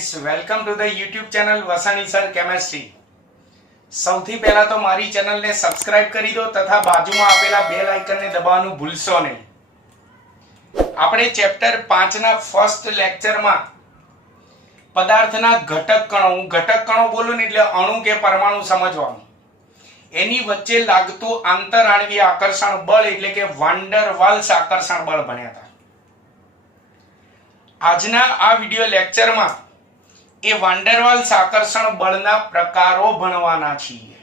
Friends, welcome to the YouTube channel Vasani sir chemistry. સૌથી પહેલા તો મારી ચેનલને સબસ્ક્રાઇબ કરી દો તથા બાજુમાં આપેલા બેલ આઇકનને દબાવવાનું ભૂલશો નહીં। આપણે ચેપ્ટર 5 ના ફર્સ્ટ લેક્ચરમાં પદાર્થના ઘટક કણો, હું ઘટક કણો બોલું ને એટલે અણુ કે પરમાણુ સમજવાનું, એની વચ્ચે લાગતું આંતરઆણ્વીય આકર્ષણ બળ એટલે કે વાન ડર વાલ્સ આકર્ષણ બળ ભણ્યા હતા। આજના આ વિડિયો લેક્ચરમાં એ વાન ડર વાલ્સ આકર્ષણ બળના પ્રકારો ભણવાના છીએ।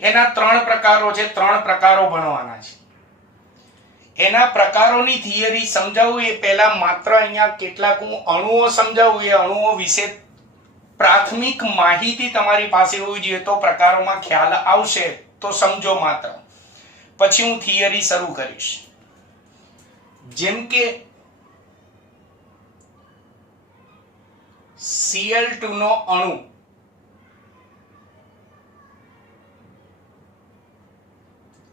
એના ત્રણ પ્રકારો છે, ત્રણ પ્રકારો ભણવાના છે। એના પ્રકારોની થિયરી સમજાવું એ પહેલા માત્ર અહીંયા કેટલાક હું અણુઓ સમજાવું, એ અણુઓ વિશે પ્રાથમિક માહિતી તમારી પાસે હોવી જોઈએ તો પ્રકારોમાં ખ્યાલ આવશે, તો સમજો માત્ર, પછી હું થિયરી શરૂ કરીશ। જેમ કે Cl2 નો અણુ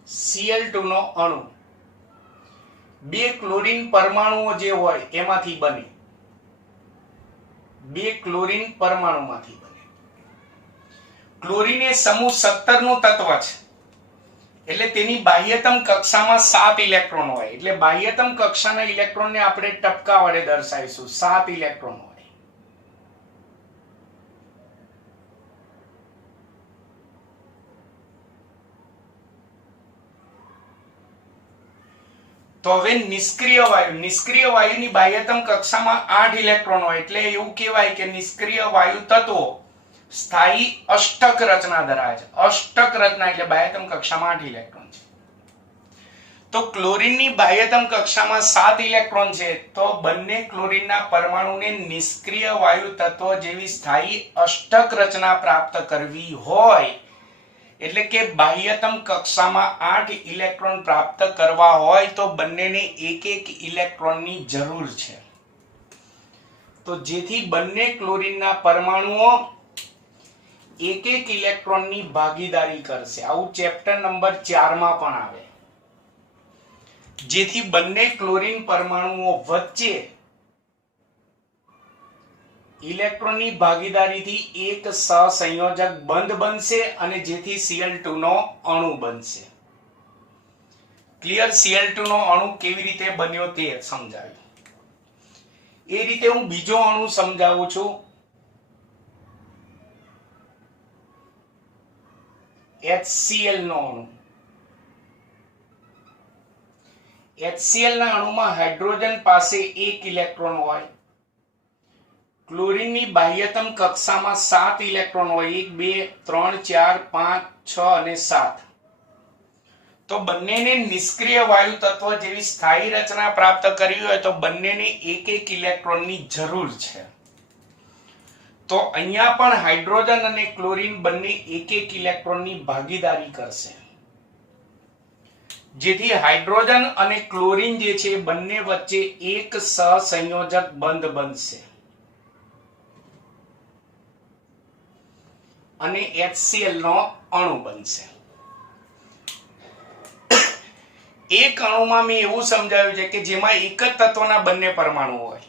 Cl2 નો અણુ બે ક્લોરીન પરમાણુઓ જે હોય એમાંથી બને, બે ક્લોરીન પરમાણુમાંથી બને। ક્લોરીન એ સમૂહ 17 નું તત્વ છે, એટલે તેની બાહ્યતમ કક્ષામાં 7 ઇલેક્ટ્રોન હોય, એટલે બાહ્યતમ કક્ષાના ઇલેક્ટ્રોનને આપણે ટપકા વડે દર્શાવીશું, 7 ઇલેક્ટ્રોન હોય। તો હવે નિષ્ક્રિય વાયુની બાહ્યતમ કક્ષામાં 8 ઇલેક્ટ્રોન હોય, એટલે એવું કહેવાય કે નિષ્ક્રિય વાયુ તત્વો સ્થાયી અષ્ટક રચના ધરાવે છે। અષ્ટક રચના એટલે બાહ્યતમ કક્ષામાં 8 ઇલેક્ટ્રોન છે। તો ક્લોરીનની બાહ્યતમ કક્ષામાં 7 ઇલેક્ટ્રોન છે, તો બંને ક્લોરીનના પરમાણુને નિષ્ક્રિય વાયુ તત્વ જેવી સ્થાયી અષ્ટક રચના પ્રાપ્ત કરવી હોય, એટલે કે બાહ્યતમ કક્ષામાં 8 ઇલેક્ટ્રોન પ્રાપ્ત કરવા હોય તો બંનેને એક એક ઇલેક્ટ્રોનની જરૂર છે। તો જેથી બંને ક્લોરીનના પરમાણુઓ એક એક ઇલેક્ટ્રોનની ભાગીદારી કરશે, આવું ચેપ્ટર નંબર 4 માં પણ આવે। જેથી બંને ક્લોરીન પરમાણુઓ વચ્ચે ઇલેક્ટ્રોનની ભાગીદારીથી એક સહસંયોજક બંધ બનશે અને જેથી Cl2 નો અણુ બનશે। ક્લિયર? Cl2 નો અણુ કેવી રીતે બન્યો તે સમજાવ્યું। એ રીતે હું બીજો અણુ સમજાવું છું, HCl નો અણુ। HCl ના અણુમાં હાઇડ્રોજન પાસે 1 ઇલેક્ટ્રોન હોય, ક્લોરીનની બાહ્યતમ કક્ષામાં 7 ઇલેક્ટ્રોન હોય, 1 2 3 4 5 6 અને 7। તો બંનેને નિષ્ક્રિય વાયુ તત્વ જેવી સ્થાયી રચના પ્રાપ્ત કરવી હોય તો બંનેને એક એક ઇલેક્ટ્રોનની જરૂર છે। તો અહીંયા પણ હાઇડ્રોજન અને ક્લોરીન બંને એક એક ઇલેક્ટ્રોનની ભાગીદારી કરશે, જેથી હાઇડ્રોજન અને ક્લોરીન જે છે બંને વચ્ચે એક સહસંયોજક બંધ બનશે અને HCl નો અણુ બનશે। એક અણુમાં મેં એવું સમજાવ્યું છે કે જેમાં એક જ તત્વના બંને પરમાણુ હોય,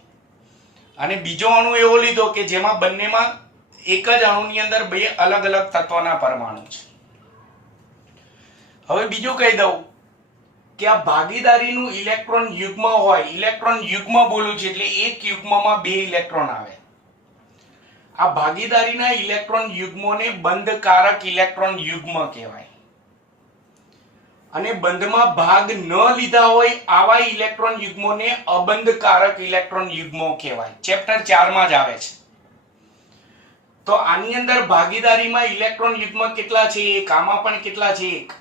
અને બીજો અણુ એવો લીધો કે જેમાં બંનેમાં એક જ અણુની અંદર બે અલગ અલગ તત્વના પરમાણુ છે। હવે બીજું કહી દઉં કે આ ભાગીદારીનું ઇલેક્ટ્રોન યુગ્મ હોય, ઇલેક્ટ્રોન યુગ્મ બોલું છું એટલે એક યુગ્મમાં 2 ઇલેક્ટ્રોન આવે। આ ભાગીદારીના ઇલેક્ટ્રોન યુગ્મોને બંધકારક ઇલેક્ટ્રોન યુગ્મ કહેવાય, અને બંધમાં ભાગ ન લીધા હોય આવા ઇલેક્ટ્રોન યુગ્મોને અબંધકારક ઇલેક્ટ્રોન યુગ્મો કહેવાય। ચેપ્ટર 4 માં જ આવે છે। તો આની અંદર ભાગીદારીમાં ઇલેક્ટ્રોન યુગ્મ કેટલા છે? 1। આમાં પણ કેટલા છે? 1।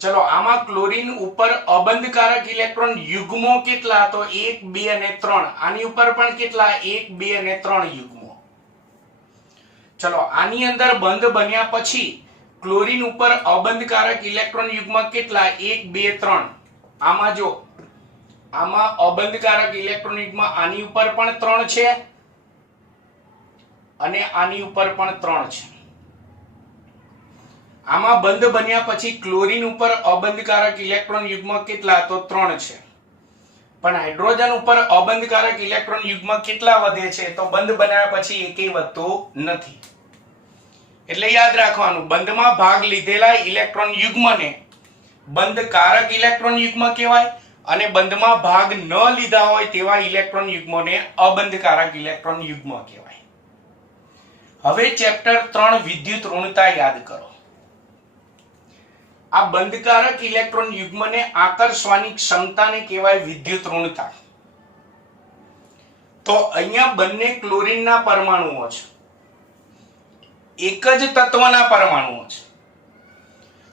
ચલો, આમાં ક્લોરીન ઉપર અબંધકારક ઇલેક્ટ્રોન યુગ્મો કેટલા? તો 1 2 અને 3। આની ઉપર પણ કેટલા? 1 2 અને 3 યુગ્મો। ચલો, આની અંદર બંધ બન્યા પછી ક્લોરીન ઉપર અબંધકારક ઇલેક્ટ્રોન યુગ્મ કેટલા? 1 2 3। આમાં જો, આમાં અબંધકારક ઇલેક્ટ્રોન યુગ્મ આની ઉપર પણ 3 છે અને આની ઉપર પણ 3 છે। આમાં બંધ બન્યા પછી ક્લોરીન ઉપર અબંધકારક ઇલેક્ટ્રોન યુગ્મ કેટલા? તો 3 છે। પણ હાઇડ્રોજન ઉપર અબંધકારક ઇલેક્ટ્રોન યુગ્મ કેટલા વધે છે? તો બંધ બનાવ્યા પછી એકેય વધતો નથી. એટલે યાદ રાખવાનું, બંધમાં ભાગ લીધેલા ઇલેક્ટ્રોન યુગ્મને બંધકારક ઇલેક્ટ્રોન યુગ્મ કહેવાય અને બંધમાં ભાગ ન લીધા હોય તેવા ઇલેક્ટ્રોન યુગ્મને અબંધકારક ઇલેક્ટ્રોન યુગ્મ કહેવાય. હવે ચેપ્ટર 3 વિદ્યુત ઋણતા યાદ કરો. આ બંધકારક ઇલેક્ટ્રોન યુગ્મને આકર્ષવાની ક્ષમતાને કહેવાય વિદ્યુત ઋણતા. તો અહીંયા બંને ક્લોરીનના પરમાણુઓ છે, એક જ તત્વના પરમાણુઓ છે,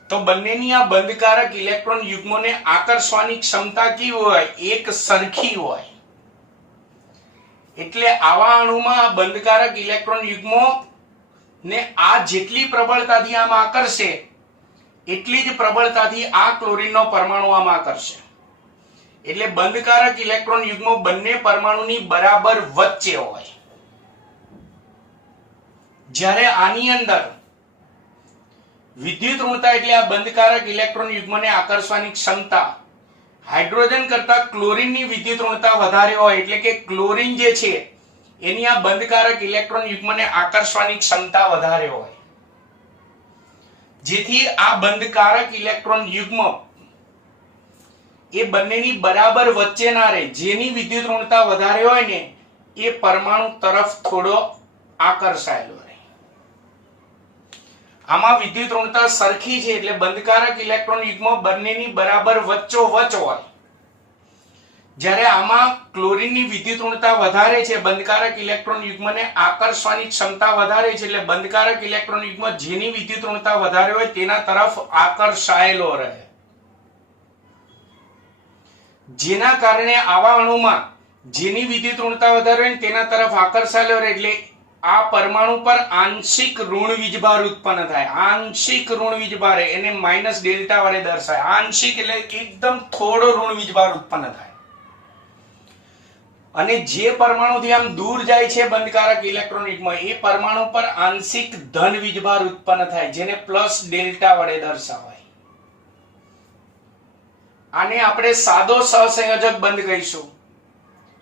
તો બંનેની આ બંધકારક ઇલેક્ટ્રોન યુગ્મોને આકર્ષવાની ક્ષમતા કેવી હોય? એક સરખી હોય. એટલે આવા અણુમાં આ બંધકારક ઇલેક્ટ્રોન યુગ્મો ને આ જેટલી પ્રબળતાથી આમ આકર્ષે એટલી જ પ્રબળતાથી આ ક્લોરીનનો પરમાણુ આમ આકર્ષે. એટલે બંધકારક ઇલેક્ટ્રોન યુગ્મો બંને પરમાણુની બરાબર વચ્ચે હોય. જ્યારે આની અંદર વિદ્યુત ઋણતા એટલે આ બંધકારક ઇલેક્ટ્રોન યુગ્મને આકર્ષવાની ક્ષમતા હાઇડ્રોજન કરતા ક્લોરીનની વિદ્યુત ઋણતા વધારે હોય, એટલે કે ક્લોરીન જે છે એની આ બંધકારક ઇલેક્ટ્રોન યુગ્મને આકર્ષવાની ક્ષમતા વધારે હોય, જેથી આ બંધકારક ઇલેક્ટ્રોન યુગ્મ એ બંનેની બરાબર વચ્ચે ના રહે. જેની વિદ્યુત ઋણતા વધારે હોય ને એ પરમાણુ તરફ થોડો આકર્ષાયેલો રહે. આમાં વિદ્યુત ઋણતા સરખી છે એટલે બંધકારક ઇલેક્ટ્રોન યુગ્મ બંનેની બરાબર વચ્ચોવચ્ચ હોય. જ્યારે આમાં ક્લોરીનની વિદ્યુત ઋણતા વધારે છે, બંધકારક ઇલેક્ટ્રોન યુગ્મને આકર્ષવાની ક્ષમતા વધારે છે, એટલે બંધકારક ઇલેક્ટ્રોન યુગ્મ જેની વિદ્યુત ઋણતા વધારે હોય તેના તરફ આકર્ષાયેલો રહે. જેના કારણે આવા અણુમાં જેની વિદ્યુત ઋણતા વધારે હોય તેના તરફ આકર્ષાયેલો રહે, એટલે આ પરમાણુ પર આંશિક ઋણ વીજભાર ઉત્પન્ન થાય. આંશિક ઋણ વીજભાર એને માઈનસ ડેલ્ટા વડે દર્શાય. આંશિક એટલે એકદમ થોડો ઋણ વીજભાર ઉત્પન્ન થાય. અને જે પરમાણુથી આમ દૂર જાય છે બંધકારક ઇલેક્ટ્રોન યુગ્મ એ પરમાણુ પર આંશિક ધન વીજભાર ઉત્પન્ન થાય, જેને પ્લસ ડેલ્ટા વડે દર્શાવાય. આને આપણે સાદો સહસંયોજક બંધ કહીશું.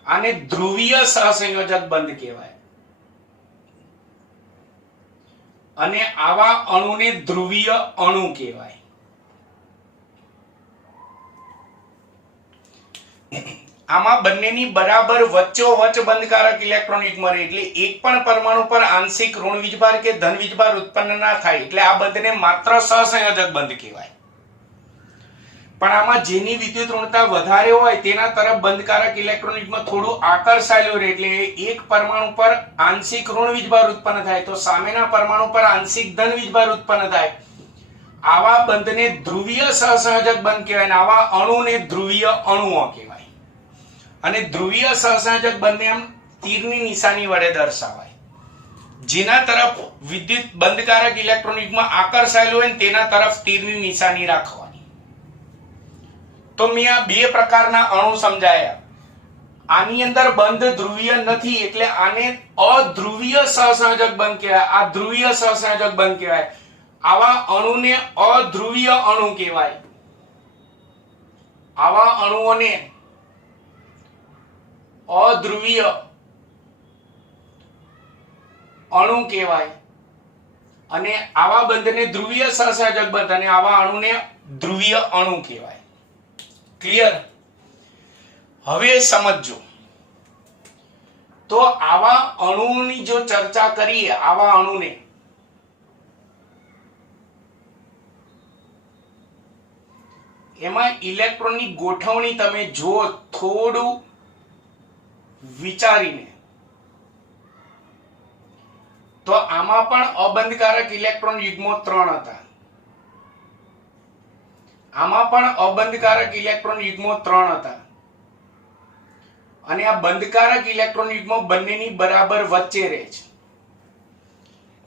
આને ધ્રુવીય સહસંયોજક બંધ કહેવાય. અને આવા અણુને ધ્રુવીય અણુ કહેવાય. આમાં બંનેની બરાબર વચ્ચોવચ્ચ બંધકારક ઇલેક્ટ્રોન યુગ્મ રહે, એટલે એક પણ પરમાણુ પર આંશિક ઋણ વીજભાર કે ધન વીજભાર ઉત્પન્ન ના થાય, એટલે આ બંધને માત્ર સહસંયોજક બંધ કહેવાય. પણ આમાં જેની વિદ્યુત ઋણતા વધારે હોય તેના તરફ બંધકારક ઇલેક્ટ્રોન યુગ્મ થોડું આકર્ષાયેલું રહે, એટલે એક પરમાણુ પર આંશિક ઋણ વીજભાર ઉત્પન્ન થાય તો સામેના પરમાણુ પર આંશિક ધન વીજભાર ઉત્પન્ન થાય. આવા બંધને ધ્રુવીય સહસંયોજક બંધ કહેવાય અને આવા અણુને ધ્રુવીય અણુઓ કહેવાય. અને ધ્રુવીય સહસંયોજક બંધને આમ તીરની નિશાની વડે દર્શાવાય. જેના તરફ વિદ્યુત બંધકારક ઇલેક્ટ્રોન યુગ્મ આકર્ષાયેલું હોય તેના તરફ તીરની નિશાની રાખવાની. તો મેં આ બે પ્રકારના અણુ સમજાયા. આની અંદર બંધ ધ્રુવીય નથી એટલે આને અધ્રુવીય સહસંયોજક બંધ કહેવાય. આ ધ્રુવીય સહસંયોજક બંધ કહેવાય. આવા અણુને અધ્રુવીય અણુ કહેવાય. આવા અણુઓને અધ્રુવીય અણુ કહેવાય અને આવા બંધને ધ્રુવીય સહસંયોજક બંધ અને આવા અણુને ધ્રુવીય અણુ કહેવાય. ક્લિયર? હવે સમજો. તો આવા અણુની જો ચર્ચા કરીએ, આવા અણુને એમાં ઇલેક્ટ્રોનની ગોઠવણી તમે જો થોડું વિચારીને, તો આમાં પણ અબંધકારક ઇલેક્ટ્રોન યુગ્મો 3 હતા. આમાં પણ અબંધકારક ઇલેક્ટ્રોન યુગ્મો 3 હતા અને આ બંધકારક ઇલેક્ટ્રોન યુગ્મો બંનેની બરાબર વચ્ચે રહે છે.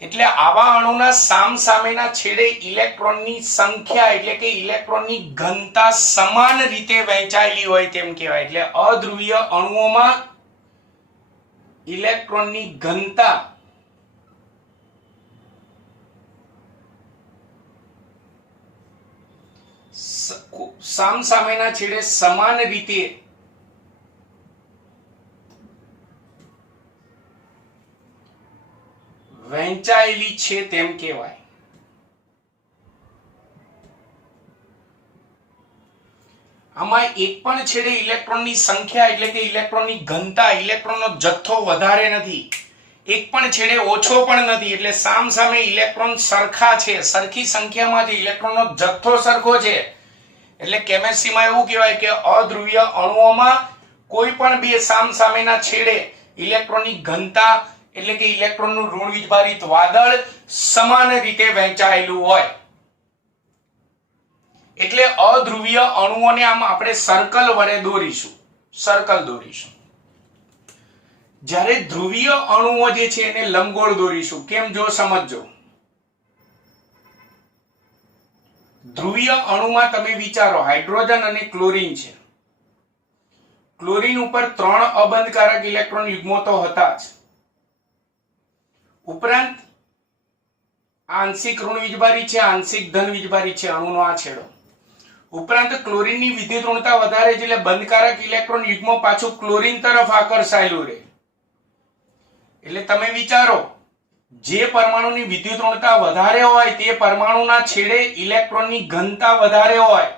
એટલે આવા અણુના સામસામેના છેડે ઇલેક્ટ્રોનની સંખ્યા એટલે કે ઇલેક્ટ્રોનની ઘનતા સમાન રીતે વહેંચાયેલી હોય તેમ કહેવાય. એટલે અધ્રુવીય અણુઓમાં ઇલેક્ટ્રોનની ઘનતા સામસામેના છેડે સમાન રીતે વહેંચાયેલી છે તેમ કહેવાય. આમાં એક પણ છેડે ઇલેક્ટ્રોનની સંખ્યા એટલે કે ઇલેક્ટ્રોનની ઘનતા, ઇલેક્ટ્રોનનો જથ્થો વધારે નથી, એક પણ છેડે ઓછો પણ નથી. એટલે સામસામે ઇલેક્ટ્રોન સરખા છે, સરખી સંખ્યામાં છે, ઇલેક્ટ્રોનનો જથ્થો સરખો છે. એટલે કેમેસ્ટ્રીમાં એવું કહેવાય કે અધ્રુવીય અણુઓમાં કોઈ પણ બે સામસામેના છેડે ઇલેક્ટ્રોનની ઘનતા એટલે કે ઇલેક્ટ્રોનનું ઋણ વીજભારિત વાદળ સમાન રીતે વહેંચાયેલું હોય. એટલે અધ્રુવીય અણુઓને આમ આપણે સર્કલ વડે દોરીશું, સર્કલ દોરીશું. જ્યારે ધ્રુવીય અણુઓ જે છે એને લંબગોળ દોરીશું. કેમ, જો સમજજો. ધ્રુવીય અણુમાં તમે વિચારો, હાઇડ્રોજન અને ક્લોરીન છે. ક્લોરીન ઉપર 3 અબંધકારક ઇલેક્ટ્રોન યુગ્મો તો હતા જ, ઉપરાંત આંશિક ઋણ વીજભારિત છે, આંશિક ધન વીજભારિત છે અણુનો આ છેડો. ઉપરાંત ક્લોરીનની વિદ્યુત ઋણતા વધારે છે એટલે બંધકારક ઇલેક્ટ્રોન યુગ્મ પાછું ક્લોરીન તરફ આકર્ષાયેલું રહે. એટલે તમે વિચારો, જે પરમાણુની વિદ્યુત ઋણતા વધારે હોય તે પરમાણુના છેડે ઇલેક્ટ્રોનની ઘનતા વધારે હોય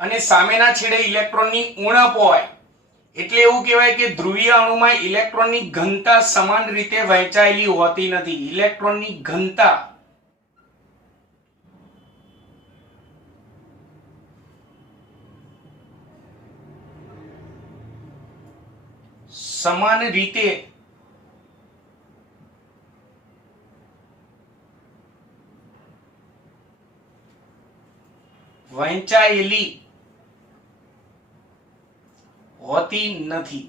અને સામેના છેડે ઇલેક્ટ્રોનની ઉણપ હોય. એટલે એવું કહેવાય કે ધ્રુવીય અણુમાં ઇલેક્ટ્રોનની ઘનતા સમાન રીતે વહેંચાયેલી હોતી નથી. ઇલેક્ટ્રોનની ઘનતા સમાન રીતે વહેંચાયેલી હોતી નથી.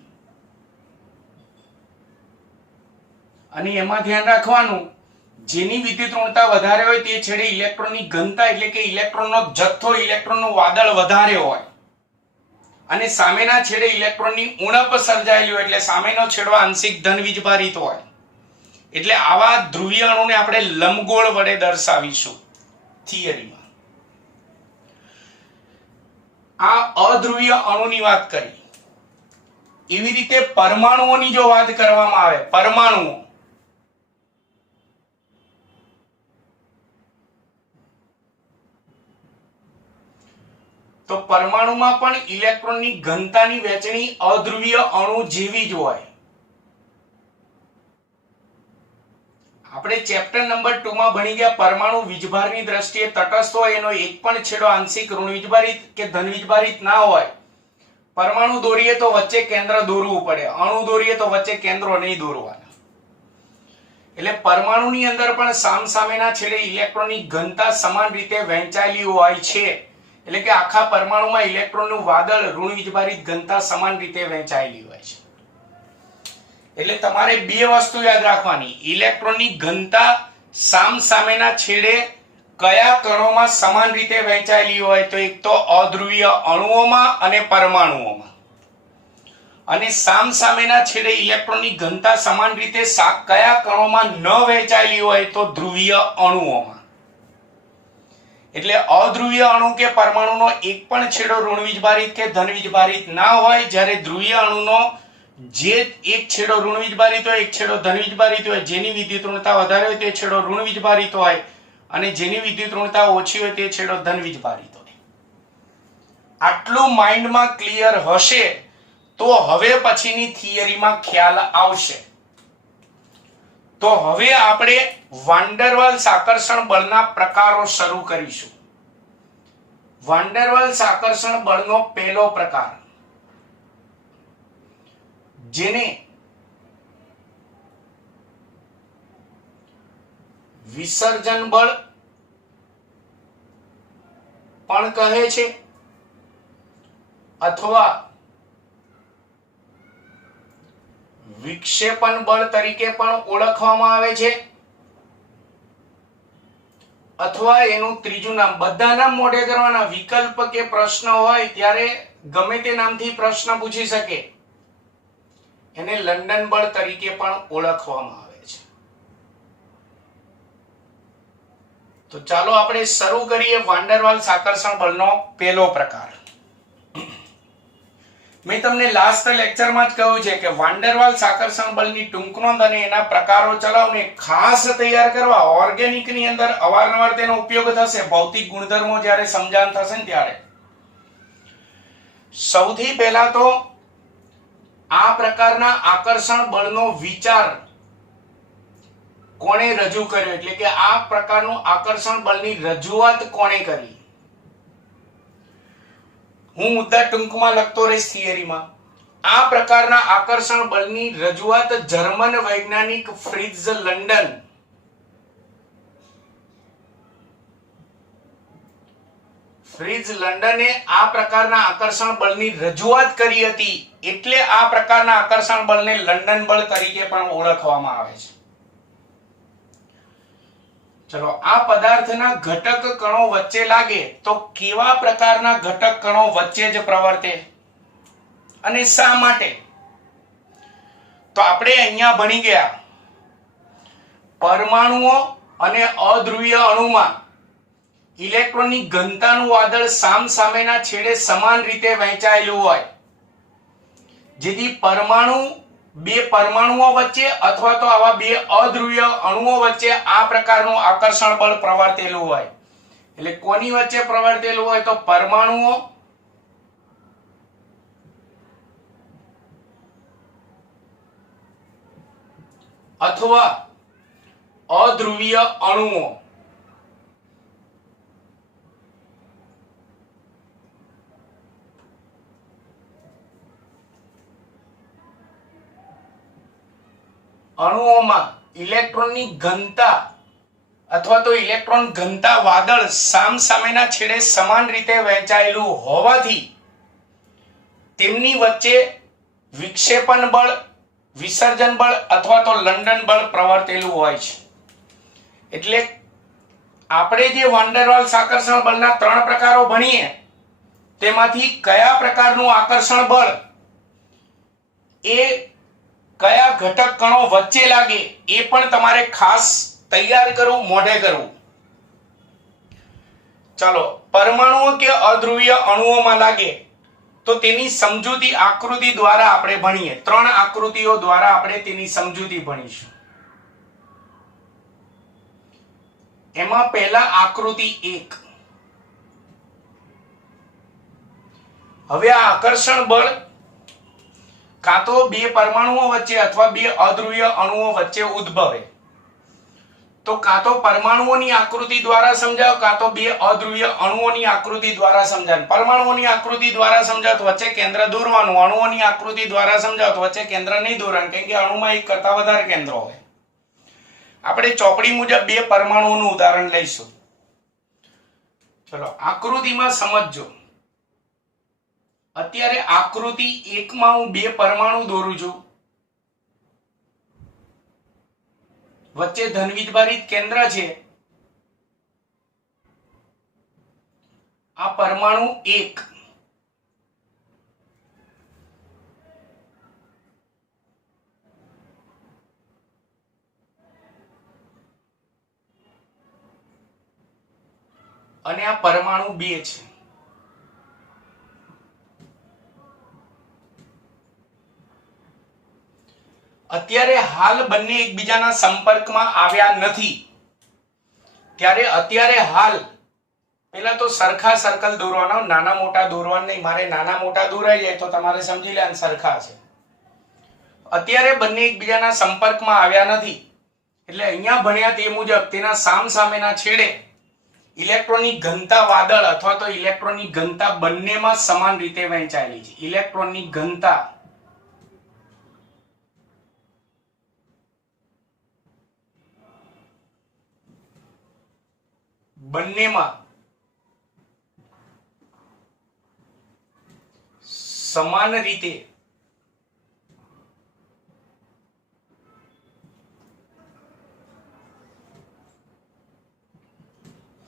અને એમાં ધ્યાન રાખવાનું, જેની વિદ્યુત ઋણતા વધારે હોય તે છેડે ઇલેક્ટ્રોનની ઘનતા એટલે કે ઇલેક્ટ્રોનનો જથ્થો, ઇલેક્ટ્રોનનું વાદળ વધારે હોય અને સામેના છેડે ઇલેક્ટ્રોનની ઉણપ સર્જાયેલી હોય એટલે સામેનો છેડો આંશિક ધન વીજભારિત હોય. એટલે આવા ધ્રુવીય અણુને આપણે લંબગોળ વડે દર્શાવીશું થિયરીમાં. આ અધ્રુવીય અણુની વાત કરી. એવી રીતે પરમાણુઓની જો વાત કરવામાં આવે, પરમાણુઓ, તો પરમાણુમાં પણ ઇલેક્ટ્રોનની ઘનતાની વહેંચણી અધ્રુવીય અણુ જેવી જ હોય. આપણે ચેપ્ટર નંબર 2 માં ભણી ગયા પરમાણુ વીજભારની દ્રષ્ટિએ તટસ્થ હોય, એનો એક પણ છેડો આંશિક ઋણ વીજભારિત કે ધન વીજભારિત ના હોય. પરમાણુ દોરીએ તો વચ્ચે કેન્દ્ર દોરવું પડે, અણુ દોરીએ તો વચ્ચે કેન્દ્રો નહીં દોરવાના. એટલે પરમાણુની અંદર પણ સામસામેના છેડે ઇલેક્ટ્રોનની ઘનતા સમાન રીતે વહેંચાયેલી હોય છે. એટલે કે આખા પરમાણુમાં ઇલેક્ટ્રોનનું વાદળ ઋણ વીજભારિત ઘનતા સમાન રીતે વહેંચાયેલી હોય છે. એટલે તમારે બે વસ્તુ યાદ રાખવાની, ઇલેક્ટ્રોનની ઘનતા સામસામેના છેડે કયા કણોમાં સમાન રીતે વહેંચાયેલી હોય, તો એક તો અધ્રુવીય અણુઓમાં અને પરમાણુઓમાં, અને સામસામેના છેડે ઇલેક્ટ્રોનની ઘનતા સમાન રીતે કયા કણોમાં ન વહેંચાયેલી હોય, તો ધ્રુવીય અણુઓમાં. એટલે અધ્રુવીય અણુ કે પરમાણુનો એક પણ છેડો ઋણ વીજભારિત કે ધન વીજભારિત ના હોય, જ્યારે ધ્રુવીય અણુનો જે એક છેડો ઋણ વીજભારિત હોય, એક છેડો ધન વીજભારિત હોય, જેની વિદ્યુત ઋણતા વધારે હોય તે છેડો ઋણ વીજભારિત હોય અને જેની વિદ્યુત ઋણતા ઓછી હોય તે છેડો ધન વીજભારિત હોય. આટલું માઇન્ડમાં ક્લિયર હશે તો હવે પછીની થિયરીમાં ખ્યાલ આવશે. તો હવે આપણે વાન ડેર વાલ્સ આકર્ષણ બળના પ્રકારો શરૂ કરીશું. વાન ડેર વાલ્સ આકર્ષણ બળનો પહેલો પ્રકાર, જેને વિસર્જન બળ પણ કહે છે અથવા વિક્ષેપણ બળ તરીકે પણ ઓળખવામાં આવે છે, અથવા એનું ત્રીજું નામ, બધા નામ મોઢે કરવાના, વિકલ્પ કે પ્રશ્ન હોય ત્યારે ગમે તે નામથી પ્રશ્ન પૂછી શકે. એને લંડન બળ તરીકે પણ ઓળખવામાં આવે છે. તો ચાલો આપણે શરૂ કરીએ વાન ડેર વાલ્સ આકર્ષણ બળનો પહેલો પ્રકાર. મેં તમને લાસ્ટ લેક્ચરમાં જ કહ્યું છે કે વાન ડેર વાલ્સ આકર્ષણ બળની ટૂંક નોંધ અને એના પ્રકારો ચલાવને ખાસ તૈયાર કરવા ઓર્ગેનિકની અંદર અવારનવાર તેનો ઉપયોગ થશે. ભૌતિક ગુણધર્મો જ્યારે સમજાણ થશે ને ત્યારે સૌથી પહેલા તો આ પ્રકારના આકર્ષણ બળનો વિચાર કોણે રજૂ કર્યો, એટલે કે આ પ્રકારનું આકર્ષણ બળની રજૂઆત કોણે કરી. હું મુદ્દા ટૂંકમાં લખતો રહીશ થિયરીમાં. આ પ્રકારના આકર્ષણ બળની રજૂઆત જર્મન વૈજ્ઞાનિક ફ્રિટ્ઝ લંડને આ પ્રકારના આકર્ષણ બળની રજૂઆત કરી હતી. એટલે આ પ્રકારના આકર્ષણ બળને લંડન બળ તરીકે પણ ઓળખવામાં આવે છે. ચલો, આ પદાર્થના ઘટક કણો વચ્ચે લાગે તો કેવા પ્રકારના ઘટક કણો વચ્ચે જ પ્રવર્તે અને શા માટે? તો આપણે અહીંયા ભણી ગયા પરમાણુઓ અને અધ્રુવીય અણુમાં ઇલેક્ટ્રોનની ઘનતાનું વાદળ સામ સામેના છેડે સમાન રીતે વહેંચાયેલું હોય, જેથી બે પરમાણુઓ વચ્ચે અથવા તો આવા બે અધ્રુવીય અણુઓ વચ્ચે આ પ્રકારનું આકર્ષણ બળ પ્રવર્તેલું હોય. એટલે કોની વચ્ચે પ્રવર્તેલું હોય? તો પરમાણુઓ અથવા અધ્રુવીય અણુઓ. અણુઓમાં ઇલેક્ટ્રોનની ઘનતા અથવા તો ઇલેક્ટ્રોન ઘનતા વાદળ સામ સામેના છેડે સમાન રીતે વહેંચાયેલું હોવાથી તેમની વચ્ચે વિક્ષેપણ બળ, વિસર્જન બળ અથવા તો લંડન બળ પ્રવર્તેલું હોય છે. એટલે આપણે જે વાન ડેર વાલ્સ આકર્ષણ બળના 3 પ્રકારો ભણીએ તેમાંથી કયા પ્રકારનું આકર્ષણ બળ એ કયા ઘટક કણો વચ્ચે લાગે એ પણ તમારે ખાસ તૈયાર કરવું, મોઢે કરવું. ચાલો, પરમાણુઓ કે અધ્રુવીય અણુઓમાં લાગે તો તેની સમજૂતી આકૃતિ દ્વારા આપણે ભણીએ. 3 આકૃતિઓ દ્વારા આપણે તેની સમજૂતી ભણીશું. એમાં પહેલા આકૃતિ 1. હવે આ આકર્ષણ બળ કાં તો બે પરમાણુઓ વચ્ચે અથવા બે અધ્રુવીય અણુઓ વચ્ચે ઉદ્ભવે તો કાં તો પરમાણુઓની આકૃતિ દ્વારા સમજાવ, કાં તો બે અધ્રુવીય અણુઓની આકૃતિ દ્વારા સમજાવ. પરમાણુઓની આકૃતિ દ્વારા સમજાવ તો વચ્ચે કેન્દ્ર દોરવાનું, અણુઓની આકૃતિ દ્વારા સમજાવ તો વચ્ચે કેન્દ્ર નહીં દોરવાનું, કેમ કે અણુમાં એક કરતા વધારે કેન્દ્રો હોય. આપણે ચોપડી મુજબ બે પરમાણુઓનું ઉદાહરણ લઈશું. ચલો, આકૃતિમાં સમજજો. અત્યારે આકૃતિ 1 માં હું બે પરમાણુ દોરું છું, વચ્ચે ધનવીજભારિત કેન્દ્ર છે. આ પરમાણુ 1 અને આ પરમાણુ 2 છે. અત્યારે હાલ બંને એકબીજાના સંપર્કમાં આવ્યા નથી, ત્યારે અત્યારે હાલ પહેલા તો સરખા સર્કલ દોરવાના, નાના મોટા દોરવાના નહીં. મારે નાના મોટા દોરાઈ જાય તો તમારે સમજી લેવાનું સરખા છે. અત્યારે બંને એકબીજાના સંપર્કમાં આવ્યા નથી, એટલે અહીંયા ભણ્યા તે મુજબ તેના સામ સામેના છેડે ઇલેક્ટ્રોનની ઘનતા વાદળ અથવા તો ઇલેક્ટ્રોનની ઘનતા બંનેમાં સમાન રીતે વહેંચાયેલી છે. ઇલેક્ટ્રોનની ઘનતા બંનેમાં સમાન રીતે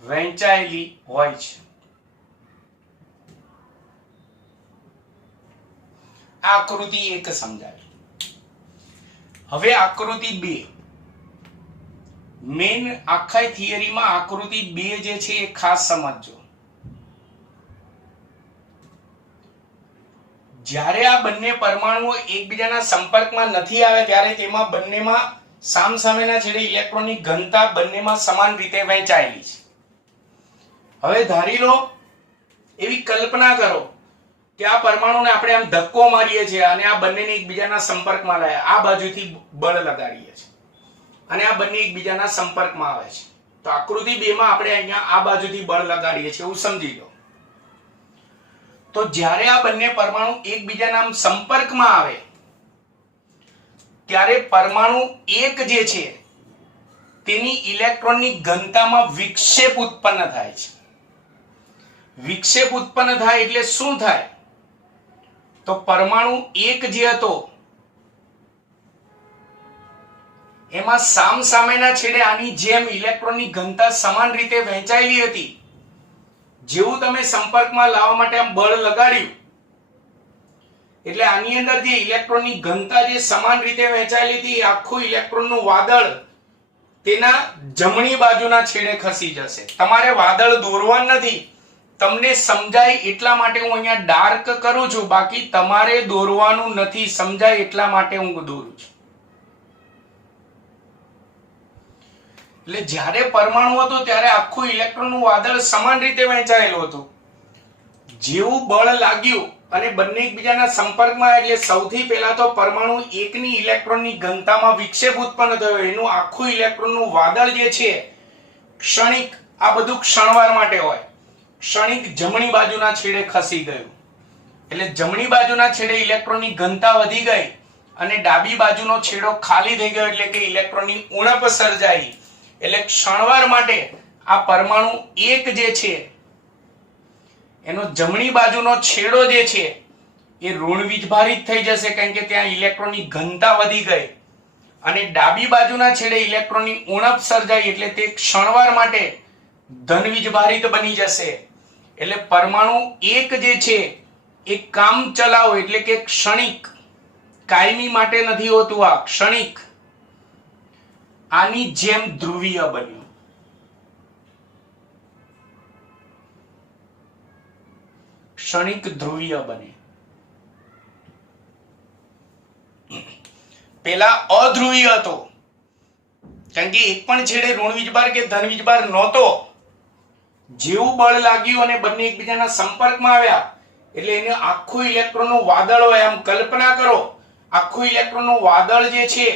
વહેંચાયેલી હોય છે. આકૃતિ 1 સમજાવી. હવે આકૃતિ 2. મેઇન આખા થિયરીમાં આકૃતિ 2 જે છે એ ખાસ સમજજો. જ્યારે આ બંને પરમાણુઓ એકબીજાના સંપર્કમાં નથી આવે ત્યારે તેમાં બંનેમાં સામસામેના છેડે ઇલેક્ટ્રોનની ઘનતા બંનેમાં સમાન રીતે વહેંચાયેલી છે. હવે ધારી લો, એવી કલ્પના કરો કે આ પરમાણુને આપણે આમ ધક્કો મારીએ છીએ અને આ બંનેને એકબીજાના સંપર્કમાં લાવ્યા, આ બાજુથી બળ લગાડીએ છીએ અને આ બંને એકબીજાના સંપર્કમાં આવે છે. તો આકૃતિ 2 માં આપણે અહીંયા આ બાજુથી બળ લગાડીએ છીએ એવું સમજી લો. તો જ્યારે આ બંને પરમાણુ એકબીજાના સંપર્કમાં આવે ત્યારે પરમાણુ એક જે છે તેની ઇલેક્ટ્રોનની ઘનતામાં વિક્ષેપ ઉત્પન્ન થાય છે. વિક્ષેપ ઉત્પન્ન થાય એટલે શું થાય? તો પરમાણુ એક જે હતો એમાં સામસામેના છેડે આની જેમ ઇલેક્ટ્રોનની ઘનતા સમાન રીતે વહેંચાયેલી હતી. જેવું તમે સંપર્કમાં લાવવા માટે આમ બળ લગાડ્યું એટલે આની અંદર જે ઇલેક્ટ્રોનની ઘનતા જે સમાન રીતે વહેંચાયેલી હતી, આખું ઇલેક્ટ્રોનનું વાદળ તેના જમણી બાજુના છેડે ખસી જશે. તમારે વાદળ દોરવાનું નથી, તમને સમજાય એટલા માટે હું અહીંયા ડાર્ક કરું છું, બાકી તમારે દોરવાનું નથી, સમજાય એટલા માટે હું દોરું છું. એટલે જ્યારે પરમાણુ હતો ત્યારે આખું ઇલેક્ટ્રોનનું વાદળ સમાન રીતે વહેંચાયેલું હતું. જેવું બળ લાગ્યું અને બંને એકબીજાના સંપર્કમાં એટલે સૌથી પહેલા તો પરમાણુ એકની ઇલેક્ટ્રોનની ઘનતામાં વિક્ષેપ ઉત્પન્ન થયો. એનું આખું ઇલેક્ટ્રોનનું વાદળ જે છે ક્ષણિક, આ બધું ક્ષણવાર માટે હોય, ક્ષણિક જમણી બાજુના છેડે ખસી ગયું. એટલે જમણી બાજુના છેડે ઇલેક્ટ્રોનની ઘનતા વધી ગઈ અને ડાબી બાજુનો છેડો ખાલી થઈ ગયો એટલે કે ઇલેક્ટ્રોનની ઉણપ સર્જાઈ. એટલે ક્ષણવાર માટે આ પરમાણુ એક જે છે એનો જમણી બાજુનો છેડો જે છે એ ઋણ વીજભારિત થઈ જશે, કારણ કે ત્યાં ઇલેક્ટ્રોનની ઘનતા વધી ગઈ. અને ડાબી બાજુના છેડે ઇલેક્ટ્રોનની ઉણપ સર્જાઈ એટલે તે ક્ષણવાર માટે ધન વીજભારિત બની જશે. એટલે પરમાણુ એક જે છે એ કામ ચલાવો એટલે કે ક્ષણિક, કાયમી માટે નથી હોતું, આ ક્ષણિક આની જેમ ધ્રુવીય બન્યું. ક્ષણિક ધ્રુવીય બને. પેલા અધ્રુવીય હતો, કારણ કે એક પણ છેડે ઋણ વીજભાર કે ધન વીજભાર નહોતો. જેવું બળ લાગ્યું અને બંને એકબીજાના સંપર્કમાં આવ્યા એટલે એને આખું ઇલેક્ટ્રોનનું વાદળ હોય, આમ કલ્પના કરો, આખું ઇલેક્ટ્રોનનું વાદળ જે છે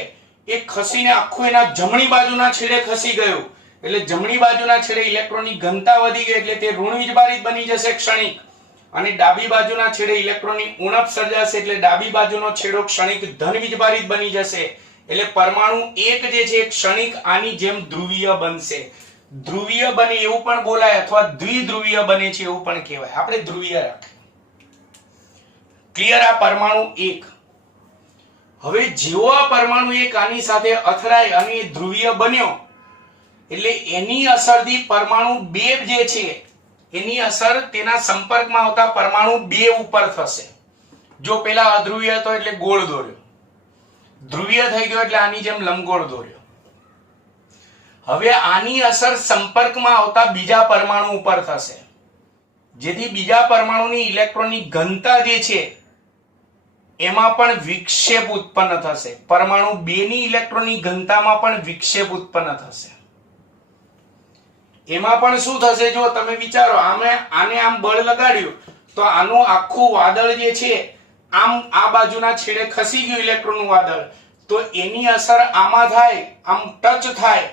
એ ખસીને આખું એના જમણી બાજુના છેડે ખસી ગયું. એટલે જમણી બાજુના છેડે ઇલેક્ટ્રોનની ઘનતા વધી ગઈ એટલે તે ઋણ વીજભારિત બની જશે ક્ષણિક. અને ડાબી બાજુના છેડે ઇલેક્ટ્રોનની ઉણપ સર્જાશે એટલે ડાબી બાજુનો છેડો ક્ષણિક ધન વીજભારિત બની જશે. એટલે પરમાણુ એક જે છે ક્ષણિક આની જેમ ધ્રુવીય બનશે. ધ્રુવીય બને એવું પણ બોલાય અથવા દ્વિધ્રુવીય બને છે એવું પણ કહેવાય. આપણે ધ્રુવીય રાખીએ. ક્લિયર? આ પરમાણુ એક. હવે જેવો આ પરમાણુ એક આની સાથે અથડાય અને ધ્રુવીય બન્યો એટલે એની અસરથી પરમાણુ 2 જે છે એની અસર તેના સંપર્કમાં આવતા પરમાણુ 2 ઉપર થશે. જો પેલા અધ્રુવીય હતો એટલે ગોળ દોર્યો, ધ્રુવીય થઈ ગયો એટલે આની જેમ લંબગોળ દોર્યો. હવે આની અસર સંપર્કમાં આવતા બીજા પરમાણુ ઉપર થશે, જેથી બીજા પરમાણુની ઇલેક્ટ્રોનની ઘનતા જે છે એમાં પણ વિક્ષેપ ઉત્પન્ન થશે. પરમાણુ 2 ની ઇલેક્ટ્રોનની ઘનતામાં પણ વિક્ષેપ ઉત્પન્ન થશે. એમાં પણ શું થશે જો તમે વિચારો, આને આમ બળ લગાડ્યું તો આનું આખું વાદળ જે છે આમ આ બાજુના છેડે ખસી ગયું ઇલેક્ટ્રોનનું વાદળ, તો એની અસર આમાં થાય, આમ ટચ થાય,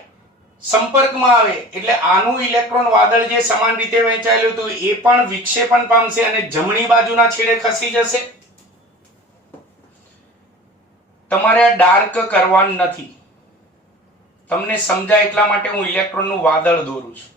સંપર્કમાં આવે એટલે આનું ઇલેક્ટ્રોન વાદળ જે સમાન રીતે વહેંચાયેલું હતું એ પણ વિક્ષેપણ પામશે અને જમણી બાજુના છેડે ખસી જશે. તમારે આ ડાર્ક કરવાનું નથી, તમને સમજાય એટલા માટે હું ઇલેક્ટ્રોનનું વાદળ દોરું છું.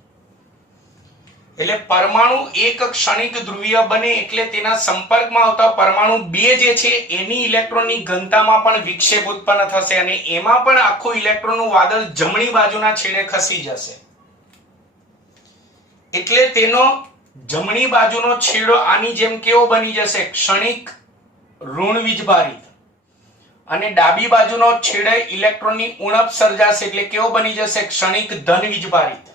એટલે પરમાણુ એક ક્ષણિક ધ્રુવીય બને એટલે તેના સંપર્કમાં આવતા પરમાણુ 2 જે છે એની ઇલેક્ટ્રોનની ઘનતામાં પણ વિક્ષેપ ઉત્પન્ન થશે અને એમાં પણ આખું ઇલેક્ટ્રોનનું વાદળ જમણી બાજુના છેડે ખસી જશે. એટલે તેનો જમણી બાજુનો છેડો આની જેમ કેવો બની જશે? ક્ષણિક ઋણ વીજભારિત. અને ડાબી બાજુનો છેડે ઇલેક્ટ્રોનની ઉણપ સર્જાશે એટલે કેવો બની જશે? ક્ષણિક ધન વીજભારિત.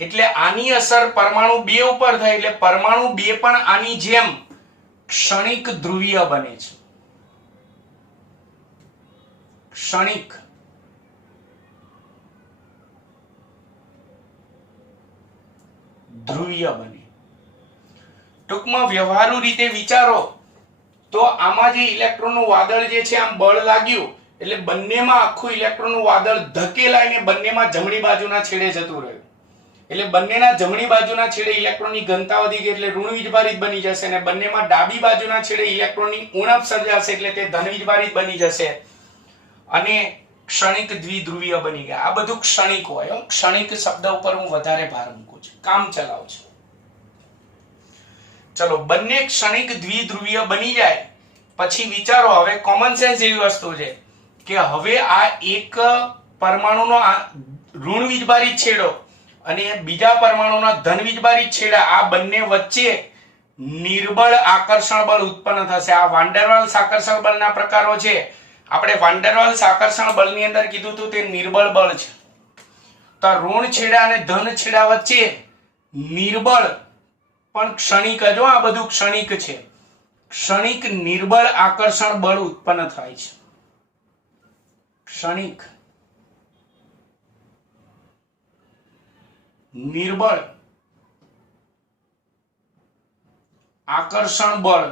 એટલે આની અસર પરમાણુ 2 ઉપર થાય એટલે પરમાણુ 2 પણ આની જેમ ક્ષણિક ધ્રુવીય બને છે. ક્ષણિક ધ્રુવીય બને. ટૂંકમાં વ્યવહારુ રીતે વિચારો તો આમાં જે ઇલેક્ટ્રોનનું વાદળ જે છે આમ બળ લાગ્યું એટલે બંનેમાં આખું ઇલેક્ટ્રોનનું વાદળ ધકેલાઈને બંનેમાં જમણી બાજુના છેડે જતું રહ્યું. એટલે બંનેના જમણી બાજુના છેડે ઇલેક્ટ્રોનની ઘનતા વધી ગઈ એટલે ઋણ વીજભારિત બની જશે અને બંનેમાં ડાબી બાજુના છેડે ઇલેક્ટ્રોનની ઉણપ સર્જાશે એટલે તે ધન વીજભારિત બની જશે અને ક્ષણિક દ્વિધ્રુવીય બની ગયા. આ બધું ક્ષણિક હોય. ક્ષણિક શબ્દ ઉપર હું વધારે ભાર મૂકું છું, કામ ચલાવ છું. ચલો, બંને ક્ષણિક દ્વિધ્રુવીય બની જાય પછી વિચારો, હવે કોમન સેન્સ એવી વસ્તુ છે કે હવે આ એક પરમાણુનો ઋણ વીજભારિત છેડો અને બીજા પરમાણુના ધન વીજભારિત છેડા, આ બંને વચ્ચે નિર્બળ આકર્ષણ બળ ઉત્પન્ન થશે. આ વાન ડેર વાલ્સ આકર્ષણ બળના પ્રકારો છે. આપણે વાન ડેર વાલ્સ આકર્ષણ બળની અંદર કીધું હતું તે નિર્બળ બળ છે. તો ઋણ છેડા અને ધન છેડા વચ્ચે નિર્બળ પણ ક્ષણિક જ, આ બધું ક્ષણિક છે. ક્ષણિક નિર્બળ આકર્ષણ બળ ઉત્પન્ન થાય છે. ક્ષણિક નિર્બળ આકર્ષણ બળ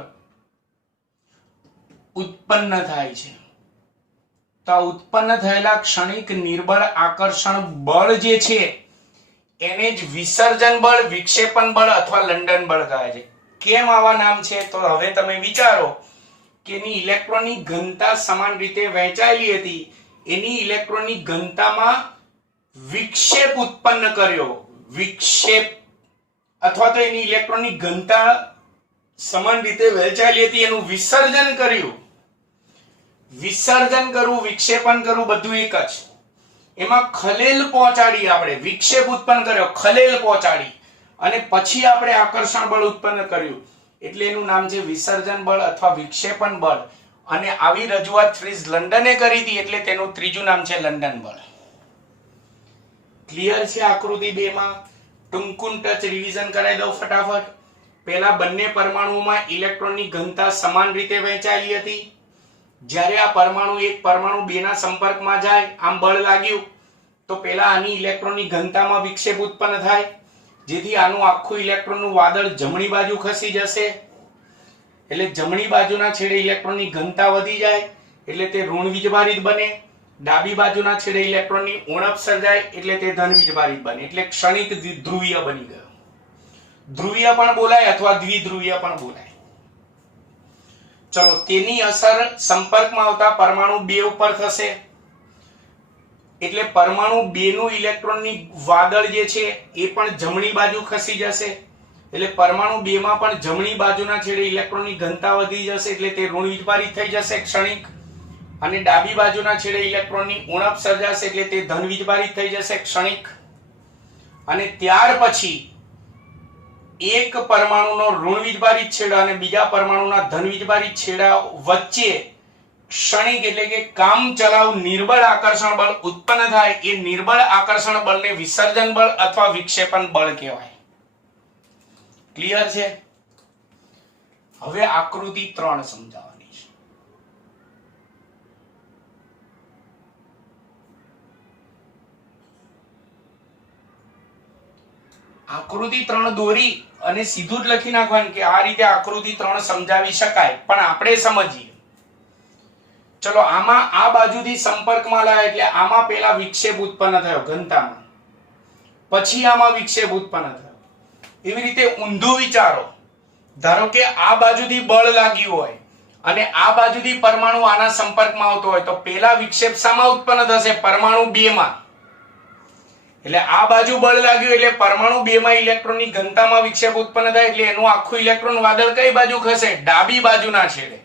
ઉત્પન્ન થાય છે. તો ઉત્પન્ન થયેલા ક્ષણિક નિર્બળ આકર્ષણ બળ જે છે એને જ વિસર્જન બળ, વિક્ષેપણ બળ અથવા લંડન બળ કહે છે. કેમ આવા નામ છે? તો હવે તમે વિચારો કે એની ઇલેક્ટ્રોનની ઘનતા સમાન રીતે વહેંચાયેલી હતી. એની ઇલેક્ટ્રોનની ઘનતામાં વિક્ષેપ ઉત્પન્ન કર્યો, વિક્ષેપ, અથવા તો એની ઇલેક્ટ્રોનની ઘનતા સમાન રીતે વહેંચાયેલી હતી, એનું વિસર્જન કર્યું. વિસર્જન કરવું, વિક્ષેપણ કરવું બધું એક જ. એમાં ખલેલ પહોંચાડી, આપણે વિક્ષેપ ઉત્પન્ન કર્યો, ખલેલ પહોંચાડી અને પછી આપણે આકર્ષણ બળ ઉત્પન્ન કર્યું એટલે એનું નામ છે વિસર્જન બળ અથવા વિક્ષેપણ બળ. અને આવી રજૂઆત ફ્રીઝ લંડને કરી હતી એટલે તેનું ત્રીજું નામ છે લંડન બળ. ક્લિયર છે? આકૃતિ 2 માં ટૂંકું ટચ રિવિઝન કરાવી દઉં ફટાફટ. પહેલા બંને પરમાણુઓમાં ઇલેક્ટ્રોનની ઘનતા સમાન રીતે વહેંચાયેલી હતી. જ્યારે આ પરમાણુ એક પરમાણુ 2 ના સંપર્કમાં જાય, આમ બળ લાગ્યું તો પહેલા આની ઇલેક્ટ્રોનની ઘનતામાં વિક્ષેપ ઉત્પન્ન થાય, જેથી આનું આખું ઇલેક્ટ્રોનનું વાદળ જમણી બાજુ ખસી જશે. એટલે જમણી બાજુના છેડે ઇલેક્ટ્રોનની ઘનતા વધી જાય એટલે તે ઋણ વીજભારિત બને. ડાબી બાજુના છેડે ઇલેક્ટ્રોનની ઉણપ સર્જાય એટલે તે ધન વીજભારિત બને. એટલે ક્ષણિક ધ્રુવીય બની ગયો. ધ્રુવીય પણ બોલાય અથવા દ્વિધ્રુવીય પણ બોલાય. ચલો, તેની અસર સંપર્કમાં આવતા પરમાણુ 2 ઉપર થશે એટલે પરમાણુ 2 નું ઇલેક્ટ્રોનની વાદળ જે છે એ પણ જમણી બાજુ ખસી જશે. એટલે પરમાણુ 2 માં પણ જમણી બાજુના છેડે ઇલેક્ટ્રોનની ઘનતા વધી જશે એટલે તે ઋણ વીજભારિત થઈ જશે ક્ષણિક. અને ડાબી બાજુના છેડે ઇલેક્ટ્રોનની ઉણપ સર્જાશે એટલે તે ધન વીજભારિત થઈ જશે ક્ષણિક. અને ત્યાર પછી એક પરમાણુનો ઋણ વીજભારિત છેડા અને બીજા પરમાણુના ધન વીજભારિત છેડા વચ્ચે ક્ષણિક એટલે કે કામ ચલાવ નિર્બળ આકર્ષણ બળ ઉત્પન્ન થાય. એ નિર્બળ આકર્ષણ બળને વિસર્જન બળ અથવા વિક્ષેપણ બળ કહેવાય. ક્લિયર છે? હવે આકૃતિ 3 સમજાવવાની છે. આકૃતિ 3 દોરી અને સીધું જ લખી નાખવાનું કે આ રીતે આકૃતિ 3 સમજાવી શકાય, પણ આપણે સમજીએ. ચલો, આમાં આ બાજુથી સંપર્કમાં લાવ્યા એટલે આમાં પહેલા વિક્ષેપ ઉત્પન્ન થયો ઘનતામાં, પછી આમાં વિક્ષેપ ઉત્પન્ન થયો. એવી રીતે ઊંધું વિચારો. ધારો કે આ બાજુથી બળ લાગ્યું હોય અને આ બાજુથી પરમાણુ આના સંપર્કમાં આવતો હોય તો પહેલા વિક્ષેપ શામાં ઉત્પન્ન થશે? પરમાણુ 2 માં. એટલે આ બાજુ બળ લાગ્યું એટલે પરમાણુ 2 માં ઇલેક્ટ્રોનની ઘનતામાં વિક્ષેપ ઉત્પન્ન થાય એટલે એનું આખું ઇલેક્ટ્રોન વાદળ કઈ બાજુ ખસે? ડાબી બાજુના છેડે.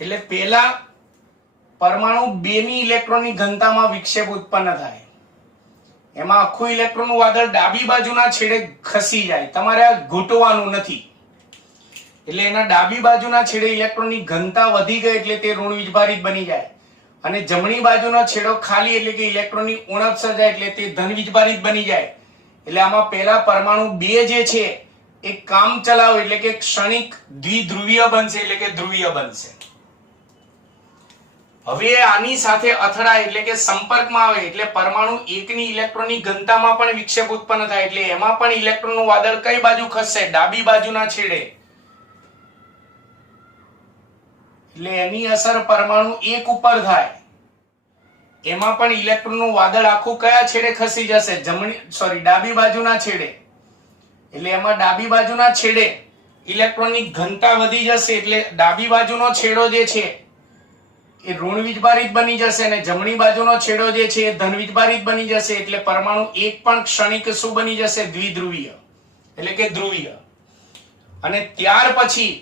એટલે પહેલા પરમાણુ 2 ની ઇલેક્ટ્રોનની ઘનતામાં વિક્ષેપ ઉત્પન્ન થાય, એમાં આખું ઇલેક્ટ્રોનનું વાદળ ડાબી બાજુના છેડે ખસી જાય. તમારે આ ઘૂંટવાનું નથી. એટલે એના ડાબી બાજુના છેડે ઇલેક્ટ્રોનની ઘનતા વધી ગઈ એટલે તે ઋણ વીજભારિત બની જાય અને જમણી બાજુનો છેડો ખાલી એટલે કે ઇલેક્ટ્રોનની ઉણપ સર્જાય એટલે તે ધન વીજભારિત બની જાય. એટલે આમાં પહેલા પરમાણુ 2 જે છે એ કામ ચલાવ એટલે કે ક્ષણિક દ્વિધ્રુવીય બનશે એટલે કે ધ્રુવીય બનશે. હવે આની સાથે અથડાય એટલે કે સંપર્કમાં આવે એટલે પરમાણુ 1 ની ઇલેક્ટ્રોનની ઘનતામાં પણ વિક્ષેપ ઉત્પન્ન થાય એટલે એમાં પણ ઇલેક્ટ્રોનનું વાદળ કઈ બાજુ ખસશે? ડાબી બાજુના છેડે. એટલે એની અસર પરમાણુ 1 ઉપર થાય. એમાં પણ ઇલેક્ટ્રોનનું વાદળ આખું કયા છેડે ખસી જશે? ડાબી બાજુના છેડે. એટલે એમાં ડાબી બાજુના છેડે ઇલેક્ટ્રોનની ઘનતા વધી જશે એટલે ડાબી બાજુનો છેડો જે છે એ ઋણ વીજભારિત બની જશે અને જમણી બાજુનો છેડો જે છે એ ધન વીજભારિત બની જશે એટલે પરમાણુ 1 પણ ક્ષણિક શું બની જશે? દ્વિધ્રુવીય એટલે કે ધ્રુવીય. અને ત્યાર પછી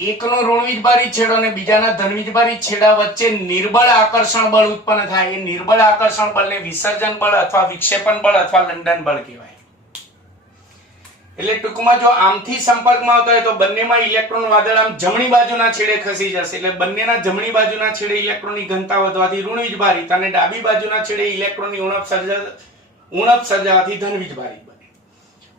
એકનો ઋણ વીજભારિત છેડો અને બીજાના ધન વીજભારિત છેડા વચ્ચે નિર્બળ આકર્ષણ બળ ઉત્પન્ન થાય. એ નિર્બળ આકર્ષણ બળને વિસર્જન બળ અથવા વિક્ષેપણ બળ અથવા લંડન બળ કહેવાય. એટલે ટૂંકમાં જો આમથી સંપર્કમાં આવતા હોય તો બંનેમાં ઇલેક્ટ્રોન વાદળ આમ જમણી બાજુના છેડે ખસી જશે એટલે બંનેના જમણી બાજુના છેડે ઇલેક્ટ્રોનની ઘનતા વધવાથી ઋણ વીજભારિત અને ડાબી બાજુના છેડે ઇલેક્ટ્રોનની ઉણપ સર્જાવાથી ધન વીજભારિત બને.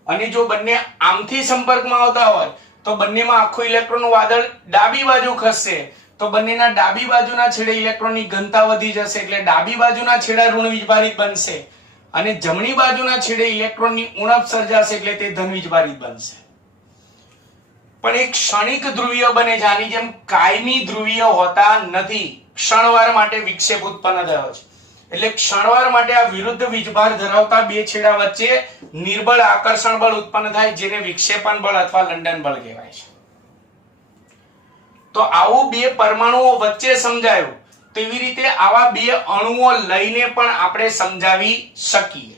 અને જો બંને આમથી સંપર્કમાં આવતા હોય તો બંનેમાં આખું ઇલેક્ટ્રોનનું વાદળ ડાબી બાજુ ખસશે તો બંનેના ડાબી બાજુના છેડે ઇલેક્ટ્રોનની ઘનતા વધી જશે એટલે ડાબી બાજુના છેડા ઋણ વીજભારિત બનશે અને જમણી બાજુના છેડે ઇલેક્ટ્રોનની ઉણપ સર્જાશે એટલે તે ધન વીજભારિત બનશે. પણ એક ક્ષણિક ધ્રુવીય બને છે. આની જેમ કાયમી ધ્રુવીય હોતા નથી. ક્ષણવાર માટે વિક્ષેપ ઉત્પન્ન થયો છે એટલે ક્ષણવાર માટે આ વિરુદ્ધ વીજભાર ધરાવતા બે છેડા વચ્ચે નિર્બળ આકર્ષણ બળ ઉત્પન્ન થાય જેને વિક્ષેપણ બળ અથવા લંડન બળ કહેવાય છે. તો આવું બે પરમાણુઓ વચ્ચે સમજાયું તેવી રીતે આવા બે અણુઓ લઈને પણ આપણે સમજાવી શકીએ.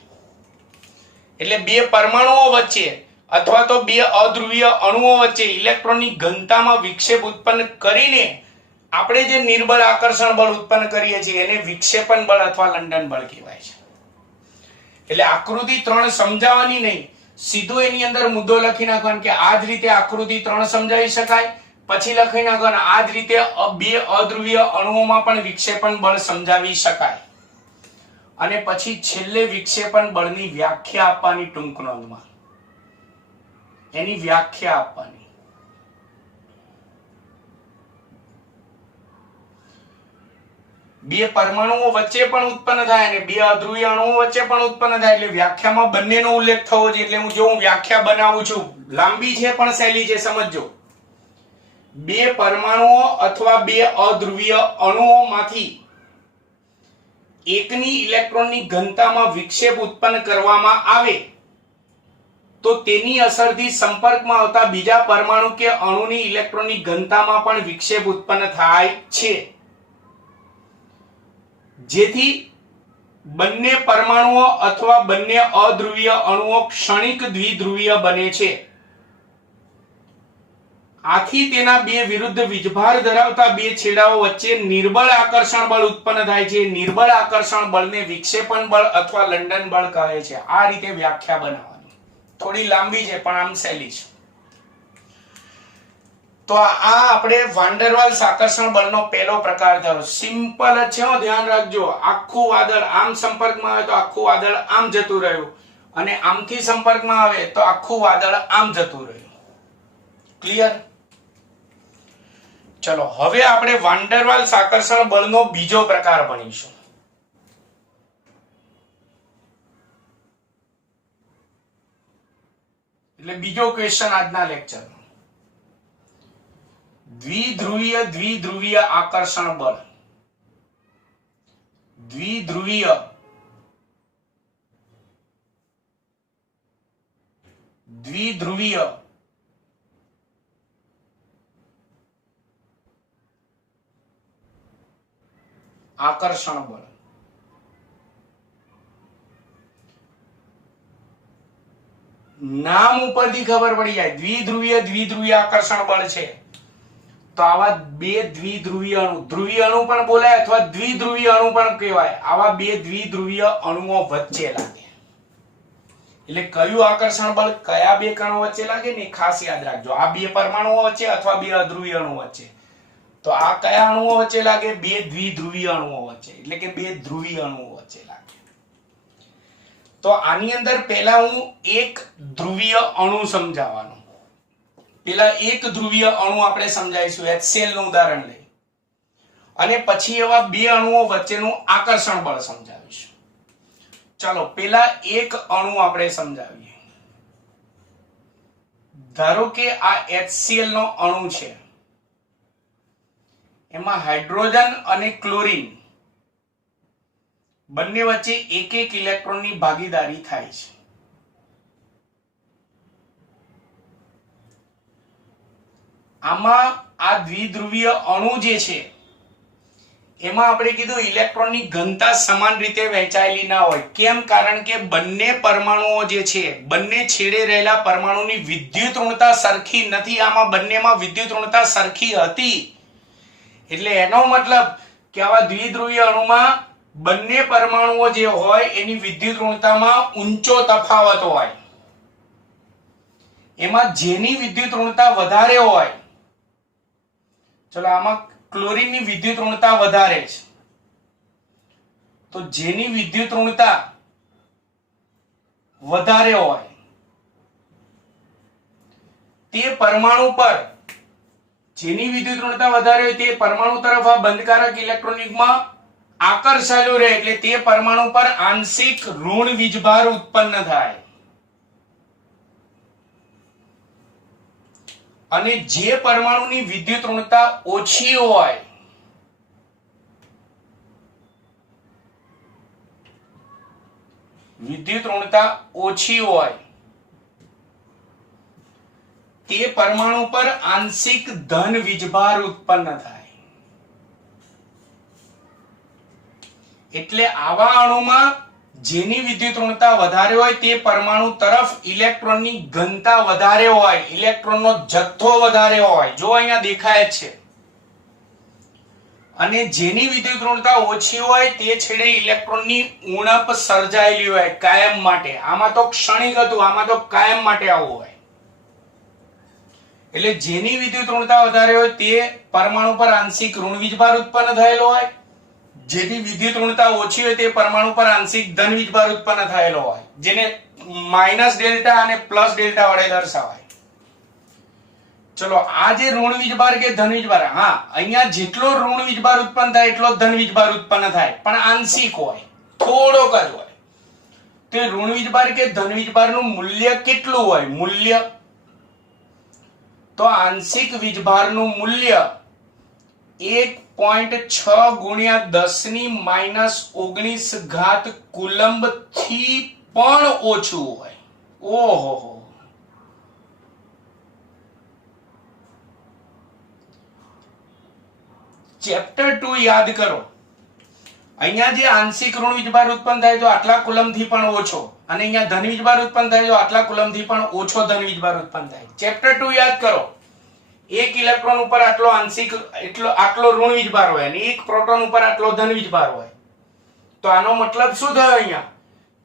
એટલે બે પરમાણુઓ વચ્ચે અથવા તો બે અધ્રુવીય અણુઓ વચ્ચે ઇલેક્ટ્રોનની ઘનતામાં વિક્ષેપ ઉત્પન્ન કરીને આપણે જે નિર્બળ આકર્ષણ બળ ઉત્પન્ન કરીએ છીએ એને વિક્ષેપણ બળ અથવા લંડન બળ કહેવાય છે. એટલે આકૃતિ 3 સમજાવવાની નહીં, સીધું એની અંદર મુદ્દો લખી નાખવાનો કે આ જ રીતે આકૃતિ 3 સમજાવી શકાય. પછી લખી નાખવાનું આ જ રીતે બે અધ્રુવીય અણુઓમાં પણ વિક્ષેપણ બળ સમજાવી શકાય. અને પછી છેલ્લે વિક્ષેપણ બળની વ્યાખ્યા આપવાની ટૂંક નોંધમાં. એની વ્યાખ્યા આપવાની. બે પરમાણુઓ વચ્ચે પણ ઉત્પન્ન થાય અને બે અધ્રુવીય અણુઓ વચ્ચે પણ ઉત્પન્ન થાય એટલે વ્યાખ્યામાં બંનેનો ઉલ્લેખ થવો જોઈએ. એટલે હું વ્યાખ્યા બનાવું છું, લાંબી છે પણ સહેલી છે, સમજજો. બે પરમાણુઓ અથવા બે અધ્રુવીય અણુઓમાંથી એકની ઇલેક્ટ્રોનની ઘનતામાં વિક્ષેપ ઉત્પન્ન કરવામાં આવે તો તેની અસરથી સંપર્કમાં આવતા બીજા પરમાણુ કે અણુની ઇલેક્ટ્રોનની ઘનતામાં પણ વિક્ષેપ ઉત્પન્ન થાય છે. જેથી બંને પરમાણુઓ અથવા બંને અધ્રુવીય અણુઓ ક્ષણિક દ્વિધ્રુવીય બને છે. આથી તેના બે વિરુદ્ધ વીજભાર ધરાવતા બે છેડાઓ વચ્ચે નિર્બળ આકર્ષણ બળ ઉત્પન્ન થાય છે. નિર્બળ આકર્ષણ બળને વિક્ષેપણ બળ અથવા લંડન બળ કહે છે. આ રીતે વ્યાખ્યા બનાવવાની. થોડી લાંબી છે પણ આમ સહેલી છે. તો આ આપણે વાન ડર વાલ્સ આકર્ષણ બળનો પહેલો પ્રકાર થયો. સિમ્પલ જ છે, ધ્યાન રાખજો. આખું વાદળ આમ સંપર્કમાં આવે તો આખું વાદળ આમ જતું રહ્યું અને આમથી સંપર્કમાં આવે તો આખું વાદળ આમ જતું રહ્યું. ક્લિયર? ચલો હવે આપણે વાન ડર વાલ્સ આકર્ષણ બળનો બીજો પ્રકાર ભણીશું. એટલે બીજો ક્વેશ્ચન આજના લેક્ચર. દ્વિધ્રુવીય આકર્ષણ બળ. દ્વિધ્રુવીય આકર્ષણ બળ. નામ ઉપરથી ખબર પડી જાય દ્વિધ્રુવીય આકર્ષણ બળ છે. તો આવા બે દ્વિધ્રુવીય અણુ, ધ્રુવીય અણુ પણ બોલાય અથવા દ્વિધ્રુવીય અણુ પણ કહેવાય. આવા બે દ્વિધ્રુવીય અણુઓ વચ્ચે લાગે. એટલે કયું આકર્ષણ બળ કયા બે કણો વચ્ચે લાગે ને ખાસ યાદ રાખજો. આ બે પરમાણુઓ વચ્ચે અથવા બે અધ્રુવીય અણુ વચ્ચે. તો આ કયા અણુઓ વચ્ચે લાગે? બે દ્વિધ્રુવીય અણુઓ વચ્ચે, એટલે કે બે ધ્રુવીય અણુઓ વચ્ચે લાગે. તો આની અંદર પહેલા હું એક ધ્રુવીય અણુ સમજાવવાનો. પેલા એક ધ્રુવીય અણુ આપણે સમજાવીશું, HCl નું ઉદાહરણ લઈ, અને પછી એવા બે અણુઓ વચ્ચેનું આકર્ષણ બળ સમજાવીશું. ચાલો પેલા એક અણુ આપણે સમજાવીએ. ધારો કે આ HCl નો અણુ છે, એમાં હાઇડ્રોજન અને ક્લોરીન બંને વચ્ચે એક એક ઇલેક્ટ્રોનની ભાગીદારી થાય છે. આમાં આ દ્વિધ્રુવીય અણુ જે છે એમાં આપણે કીધું ઇલેક્ટ્રોનની ઘનતા સમાન રીતે વહેંચાયેલી ના હોય. કેમ? કારણ કે બંને પરમાણુઓ જે છે, બંને છેડે રહેલા પરમાણુની વિદ્યુત ઋણતા સરખી નથી. આમાં બંનેમાં વિદ્યુત ઋણતા સરખી હતી, એટલે એનો મતલબ કે આવા દ્વિધ્રુવીય અણુમાં બંને પરમાણુઓ જે હોય એની વિદ્યુત ઋણતામાં ઊંચો તફાવત હોય. એમાં જેની વિદ્યુત ઋણતા વધારે હોય, ચલો આમાં ક્લોરીનની વિદ્યુત ઋણતા વધારે છે, તો જેની વિદ્યુત ઋણતા વધારે હોય તે પરમાણુ પર, જેની વિદ્યુત ઋણતા વધારે હોય તે પરમાણુ તરફ આ બંધકારક ઇલેક્ટ્રોન યુગ્મ આકર્ષાયેલું રહે, એટલે તે પરમાણુ પર આંશિક ઋણ વીજભાર ઉત્પન્ન થાય. અને જે પરમાણુની વિદ્યુત ઋણતા ઓછી હોય, વિદ્યુત ઋણતા ઓછી હોય તે પરમાણુ પર આંશિક ધન વીજભાર ઉત્પન્ન થાય. એટલે આવા અણુમાં જેની વિદ્યુત ઋણતા વધારે હોય તે પરમાણુ તરફ ઇલેક્ટ્રોનની ઘનતા વધારે હોય, ઇલેક્ટ્રોનનો જથ્થો વધારે હોય, જો અહીંયા દેખાય છે. અને જેની વિદ્યુત ઋણતા ઓછી હોય તે છેડે ઇલેક્ટ્રોનની ઉણપ સર્જાયેલી હોય કાયમ માટે. આમાં તો ક્ષણિક હતું, આમાં તો કાયમ માટે આવું હોય. એટલે જેની વિદ્યુત ઋણતા વધારે હોય તે પરમાણુ પર આંશિક ઋણ વીજભાર ઉત્પન્ન થયેલો હોય, જેની વિદ્યુત ઋણતા ઓછી હોય તે પરમાણુ પર આંશિક ધન વીજભાર ઉત્પન્ન થયેલો હોય, જેને માઇનસ ડેલ્ટા અને પ્લસ ડેલ્ટા વડે દર્શાવાય. ચલો આ જે ઋણ વીજભાર કે ધન વીજભાર, હા અહીંયા જેટલો ઋણ વીજભાર ઉત્પન્ન થાય એટલો ધન વીજભાર ઉત્પન્ન થાય, પણ આંશિક હોય, થોડોક જ હોય. તો ઋણ વીજભાર કે ધન વીજભારનું મૂલ્ય કેટલું હોય? મૂલ્ય તો આંશિક વીજભારનું મૂલ્ય 1.6 ગુણ્યા 10⁻−19 ઘાત કુલંબ થી પણ ઓછું હોય. ઓહો, ચેપ્ટર 2 યાદ કરો. અહીંયા જે આંશિક ઋણ વીજભાર ઉત્પન્ન થાય તો આટલા કુલંબ થી પણ ઓછો, અને અહીંયા ધન વીજભાર ઉત્પન્ન થાય તો આટલા કુલંબ થી પણ ઓછો ધન વીજભાર ઉત્પન્ન થાય. ચેપ્ટર 2 યાદ કરો. એક ઇલેક્ટ્રોન ઉપર આટલો આંશિક આટલો ઋણ વીજભાર હોય અને એક પ્રોટોન ઉપર આટલો ધન વીજભાર હોય. તો આનો મતલબ શું થયો અહીંયા?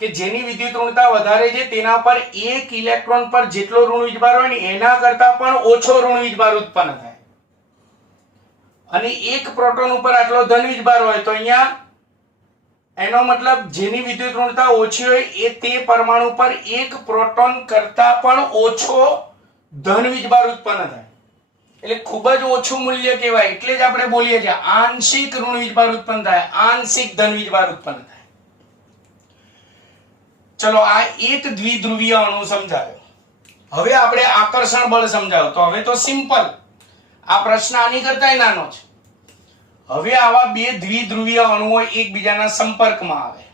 કે જેની વિદ્યુત ઋણતા વધારે છે તેના પર એક ઇલેક્ટ્રોન પર જેટલો ઋણ વીજભાર હોય ને એના કરતા પણ ઓછો ઋણ વીજભાર ઉત્પન્ન થાય. અને એક પ્રોટોન ઉપર આટલો ધન વીજભાર હોય તો અહીંયા એનો મતલબ જેની વિદ્યુત ઋણતા ઓછી હોય એ તે પરમાણુ પર એક પ્રોટોન કરતા પણ ઓછો ધન વીજભાર ઉત્પન્ન થાય. એટલે ખૂબ જ ઓછું મૂલ્ય કહેવાય. એટલે જ આપણે બોલીએ છીએ આંશિક ઋણ વીજભાર ઉત્પન્ન થાય, આંશિક ધન વીજભાર ઉત્પન્ન થાય. ચલો આ એક દ્વિધ્રુવીય અણુ સમજાયો. હવે આપણે આકર્ષણ બળ સમજાવ્યું. તો હવે તો સિમ્પલ, આ પ્રશ્ન આની કરતા નાનો છે. હવે આવા બે દ્વિધ્રુવીય અણુઓ એકબીજાના સંપર્કમાં આવે.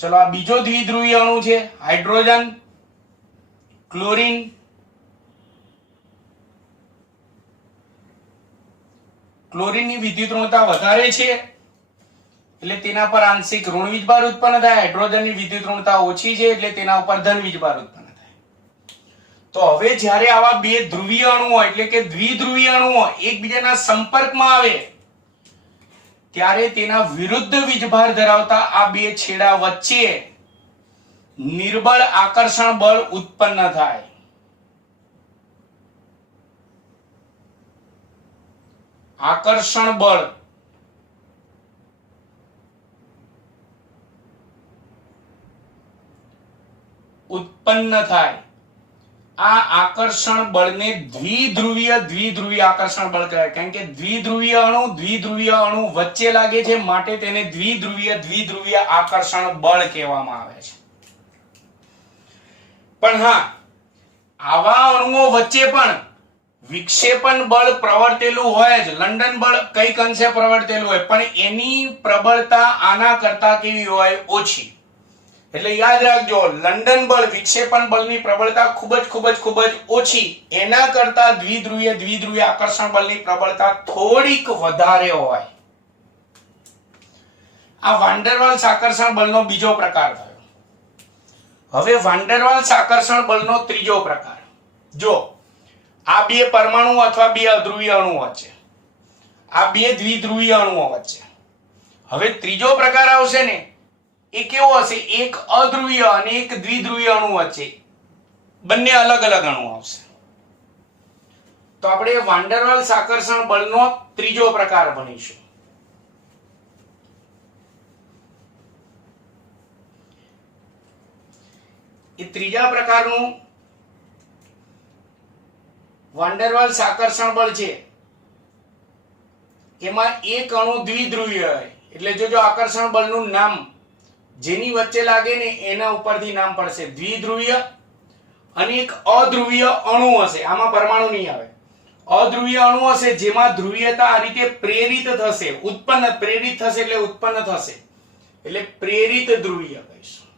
ચલો આ બીજો દ્વિધ્રુવીય અણુ છે હાઇડ્રોજન, ક્લોરીન. ક્લોરીનની વિદ્યુત ઋણતા વધારે છે એટલે તેના પર આંશિક ઋણ વીજભાર ઉત્પન્ન થાય. હાઇડ્રોજનની વિદ્યુત ઋણતા ઓછી છે એટલે તેના ઉપર ધન વીજભાર ઉત્પન્ન થાય. તો હવે જ્યારે આવા બે ધ્રુવીય અણુઓ એટલે કે દ્વિધ્રુવીય અણુઓ એકબીજાના સંપર્કમાં આવે ત્યારે તેના વિરુદ્ધ વીજભાર ધરાવતા આ બે છેડા વચ્ચે નિર્બળ આકર્ષણ બળ ઉત્પન્ન થાય. આકર્ષણ બળ ઉત્પન્ન થાય, આ આકર્ષણ બળને દ્વિધ્રુવીય આકર્ષણ બળ કહેવાય. કારણ કે દ્વિધ્રુવીય અણુ વચ્ચે લાગે છે, માટે તેને દ્વિધ્રુવીય આકર્ષણ બળ કહેવામાં આવે છે. પણ હા, આવા અણુઓ વચ્ચે પણ વિક્ષેપણ બળ પ્રવર્તેલું હોય જ. લંડન બળ કઈક અંશે પ્રવર્તેલું હોય, પણ એની પ્રબળતા આના કરતા કેવી હોય? ઓછી. એટલે યાદ રાખજો, લંડન બળ વિક્ષેપણ બળની પ્રબળતા ખૂબ જ ઓછી, એના કરતા દ્વિધ્રુવીય આકર્ષણ બળની પ્રબળતા થોડીક વધારે હોય. આ વાન ડેર વાલ્સ આકર્ષણ બળનો બીજો પ્રકાર થયો. હવે વાન ડેર વાલ્સ આકર્ષણ બળનો ત્રીજો પ્રકાર. જો આ બે પરમાણુ અથવા બે અધ્રુવીય અણુઓ વચ્ચે, આ બે દ્વિધ્રુવીય અણુઓ વચ્ચે, હવે ત્રીજો પ્રકાર આવશે ને, એ કેવો હશે? એક અધ્રુવીય અને એક દ્વિધ્રુવીય અણુ વચ્ચે બંને અલગ અણુ આવશે. તો આપણે વાન ડેર વાલ્સ આકર્ષણ બળનો ત્રીજો પ્રકાર ભણીશું. એ ત્રીજા પ્રકારનું વાન ડેર વાલ્સ આકર્ષણ બળ છે, એમાં એક અણુ દ્વિધ્રુવીય હોય. એટલે જો આકર્ષણ બળનું નામ જેની વચ્ચે લાગે ને એના ઉપરથી નામ પડશે દ્વિધ્રુવીય, અને એક અધ્રુવીય અણુ હશે, આમાં પરમાણુ નહીં આવે. અધ્રુવીય અણુ હશે જેમાં ધ્રુવીયતા આ રીતે પ્રેરિત થશે, પ્રેરિત થશે એટલે ઉત્પન્ન થશે, એટલે પ્રેરિત ધ્રુવીય કહીશું.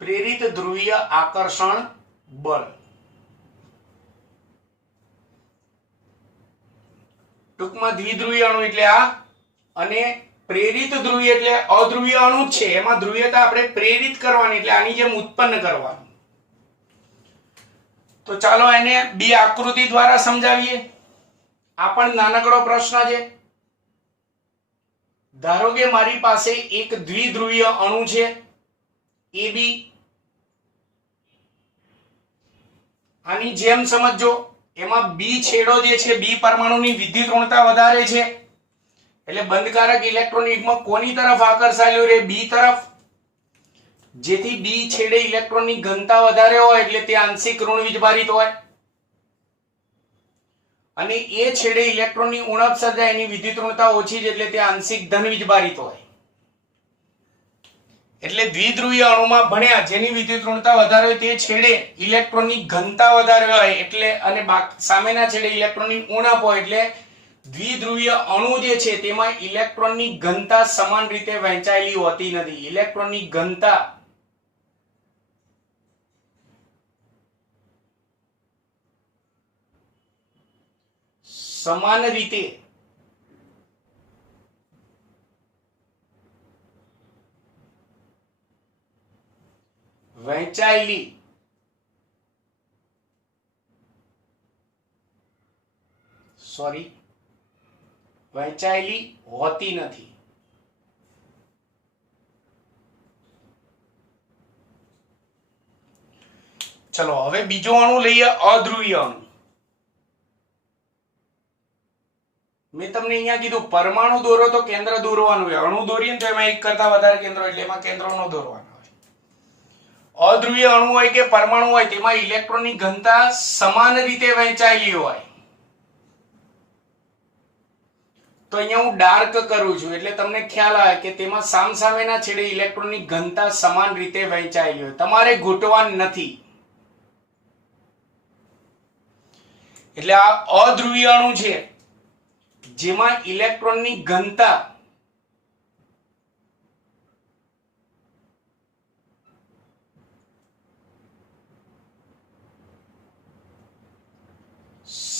પ્રેરિત ધ્રુવીય આકર્ષણ બળ. ટૂંકમાં દ્વિધ્રુવીય અણુ એટલે આ, અને પ્રેરિત ધ્રુવીય એટલે અધ્રુવીય અણુ છે, એમાં ધ્રુવીયતા આપણે પ્રેરિત કરવાની, એટલે આની જેમ ઉત્પન્ન કરવાની. તો ચાલો એને બે આકૃતિ દ્વારા સમજાવીએ. આ પણ નાનકડો પ્રશ્ન છે. ધારો કે મારી પાસે એક દ્વિધ્રુવીય અણુ છે AB. આની જેમ સમજો, એમાં બી છેડો જે છે, બી પરમાણુની વિદ્યુત ઋણતા વધારે છે, એટલે બંધકારક ઇલેક્ટ્રોન યુગ્મ કોની તરફ આકર્ષાયેલું રહે? બી તરફ. જેથી બી છેડે ઇલેક્ટ્રોનની ઘનતા વધારે હોય એટલે તે આંશિક ઋણ વીજભારિત હોય, અને એ છેડે ઇલેક્ટ્રોનની ઉણપ સર્જાય, એની વિદ્યુત ઋણતા ઓછી છે એટલે તે આંશિક ધન વીજભારિત હોય. એટલે દ્વિધ્રુવીય અણુમાં ભણ્યા, જેની વિદ્યુત ઋણતા વધારે હોય તે છેડે ઇલેક્ટ્રોનની ઘનતા વધારે હોય, એટલે અને સામેના છેડે ઇલેક્ટ્રોનની ઉણપ હોય, એટલે દ્વિધ્રુવીય અણુ જે છે તેમાં ઇલેક્ટ્રોનની ઘનતા સમાન રીતે વહેંચાયેલી હોતી નથી. ઇલેક્ટ્રોનની ઘનતા સમાન રીતે વહેંચાયેલી હોતી નથી. ચલો હવે બીજો અણુ લઈએ, અધ્રુવીય અણુ. મેં તમને અહીંયા કીધું પરમાણુ દોરો તો કેન્દ્ર દોરવાનું હોય, અણુ દોરીએ તો એમાં એક કરતા વધારે કેન્દ્રો, એટલે એમાં કેન્દ્રો નો દોરવાનો હોય. અધ્રુવીય અણુ હોય કે પરમાણુ હોય તેમાં ઇલેક્ટ્રોનની ઘનતા સમાન રીતે વહેંચાયેલી હોય. તો અહીંયા હું ડાર્ક કરું છું એટલે તમને ખ્યાલ આવે કે તેમાં સામસામેના છેડે ઇલેક્ટ્રોનની ઘનતા સમાન રીતે વહેંચાયેલી હોય. તમારે ઘૂંટવાનું નથી. એટલે આ અધ્રુવીય અણુ છે જેમાં ઇલેક્ટ્રોનની ઘનતા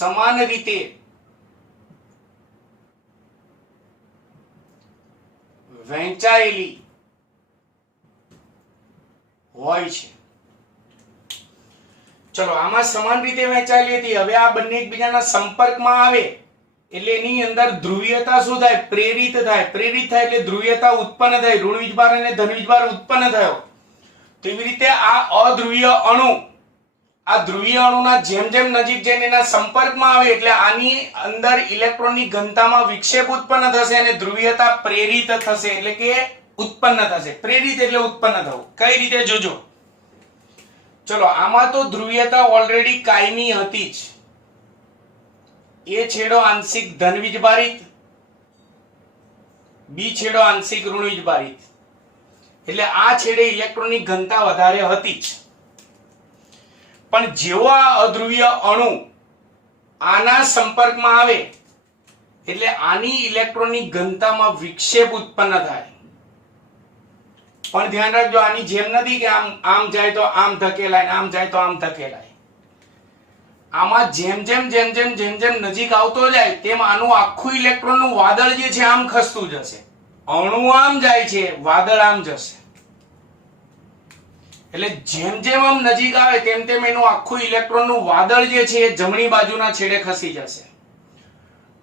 સમાન રીતે વહેંચાયેલી હોય છે. ચલો આમાં સમાન રીતે વહેંચાયેલી હતી. હવે આ બંને એકબીજાના સંપર્કમાં આવે એટલે એની અંદર ધ્રુવીયતા શું થાય? પ્રેરિત થાય. પ્રેરિત થાય એટલે ધ્રુવીયતા ઉત્પન્ન થાય. ઋણ વીજભાર અને ધન વીજભાર ઉત્પન્ન થયો. તેવી રીતે આ અધ્રુવીય અણુ, આ ધ્રુવીય અણુના જેમ જેમ નજીક જઈને એના સંપર્કમાં આવે એટલે આની અંદર ઇલેક્ટ્રોનની ઘનતામાં વિક્ષેપ ઉત્પન્ન થશે અને ધ્રુવીયતા પ્રેરિત થશે એટલે કે ઉત્પન્ન થશે. પ્રેરિત એટલે ઉત્પન્ન થવું. કઈ રીતે જોજો. ચલો, આમાં તો ધ્રુવીયતા ઓલરેડી કાયમી હતી જ. એ છેડો આંશિક ધન વીજભારિત, બી છેડો આંશિક ઋણ વીજભારિત. એટલે આ છેડે ઇલેક્ટ્રોનની ઘનતા વધારે હતી જ. પણ જેવો આ અધ્રુવીય અણુ આના સંપર્કમાં આવે એટલે આની ઇલેક્ટ્રોનની ઘનતામાં વિક્ષેપ ઉત્પન્ન થાય. પણ ધ્યાન રાખજો, આની જેમ નથી કે આમ જાય તો આમ ધકેલાય, આમ જાય તો આમ ધકેલાય. આમાં જેમ જેમ નજીક આવતો જાય તેમ આનું આખું ઇલેક્ટ્રોનનું વાદળ જે છે આમ ખસતું જશે. અણુ આમ જાય છે, વાદળ આમ જશે. એટલે જેમ આમ નજીક આવે તેમ એનું આખું ઇલેક્ટ્રોનનું વાદળ જે છે એ જમણી બાજુના છેડે ખસી જશે.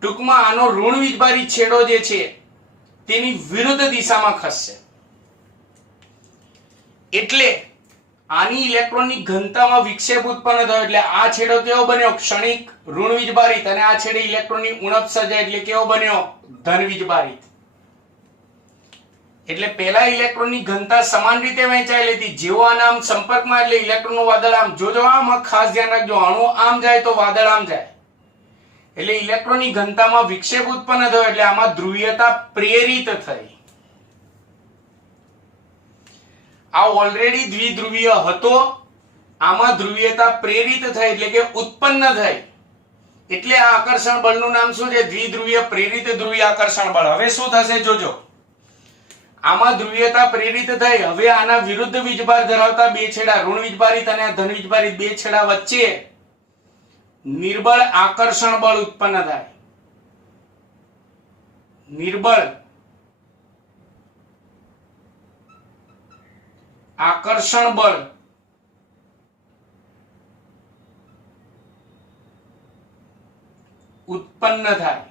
ટૂંકમાં આનો ઋણ વીજભારિત છેડો જે છે તેની વિરુદ્ધ દિશામાં ખસશે. એટલે આની ઇલેક્ટ્રોનની ઘનતામાં વિક્ષેપ ઉત્પન્ન થયો એટલે આ છેડો કેવો બન્યો? ક્ષણિક ઋણ વીજભારિત. અને આ છેડે ઇલેક્ટ્રોનની ઉણપ સર્જાય એટલે કેવો બન્યો? ધન વીજભારિત. એટલે પહેલા ઇલેક્ટ્રોનની ઘનતા સમાન રીતે વહેંચાયેલી હતી. જેવો આના આમ સંપર્કમાં એટલે ઇલેક્ટ્રોનનું વાદળ આમ. જોજો, આમાં ખાસ ધ્યાન રાખજો, અણુ આમ જાય તો વાદળ આમ જાય. એટલે ઇલેક્ટ્રોનની ઘનતામાં વિક્ષેપ ઉત્પન્ન થયો એટલે આમાં ધ્રુવીયતા પ્રેરિત થઈ. આ ઓલરેડી દ્વિધ્રુવીય હતો, આમાં ધ્રુવીયતા પ્રેરિત થઈ એટલે કે ઉત્પન્ન થઈ. એટલે આ આકર્ષણ બળનું નામ શું છે? દ્વિધ્રુવીય પ્રેરિત ધ્રુવીય આકર્ષણ બળ. હવે શું થશે જોજો. આમાં ધ્રુવીયતા પ્રેરિત થઈ. હવે આના વિરુદ્ધ વીજભાર ધરાવતા બે છેડા, ઋણ વીજભારિત અને ધન વીજભારિત બે છેડા વચ્ચે નિર્બળ આકર્ષણ બળ ઉત્પન્ન થાય. નિર્બળ આકર્ષણ બળ ઉત્પન્ન થાય.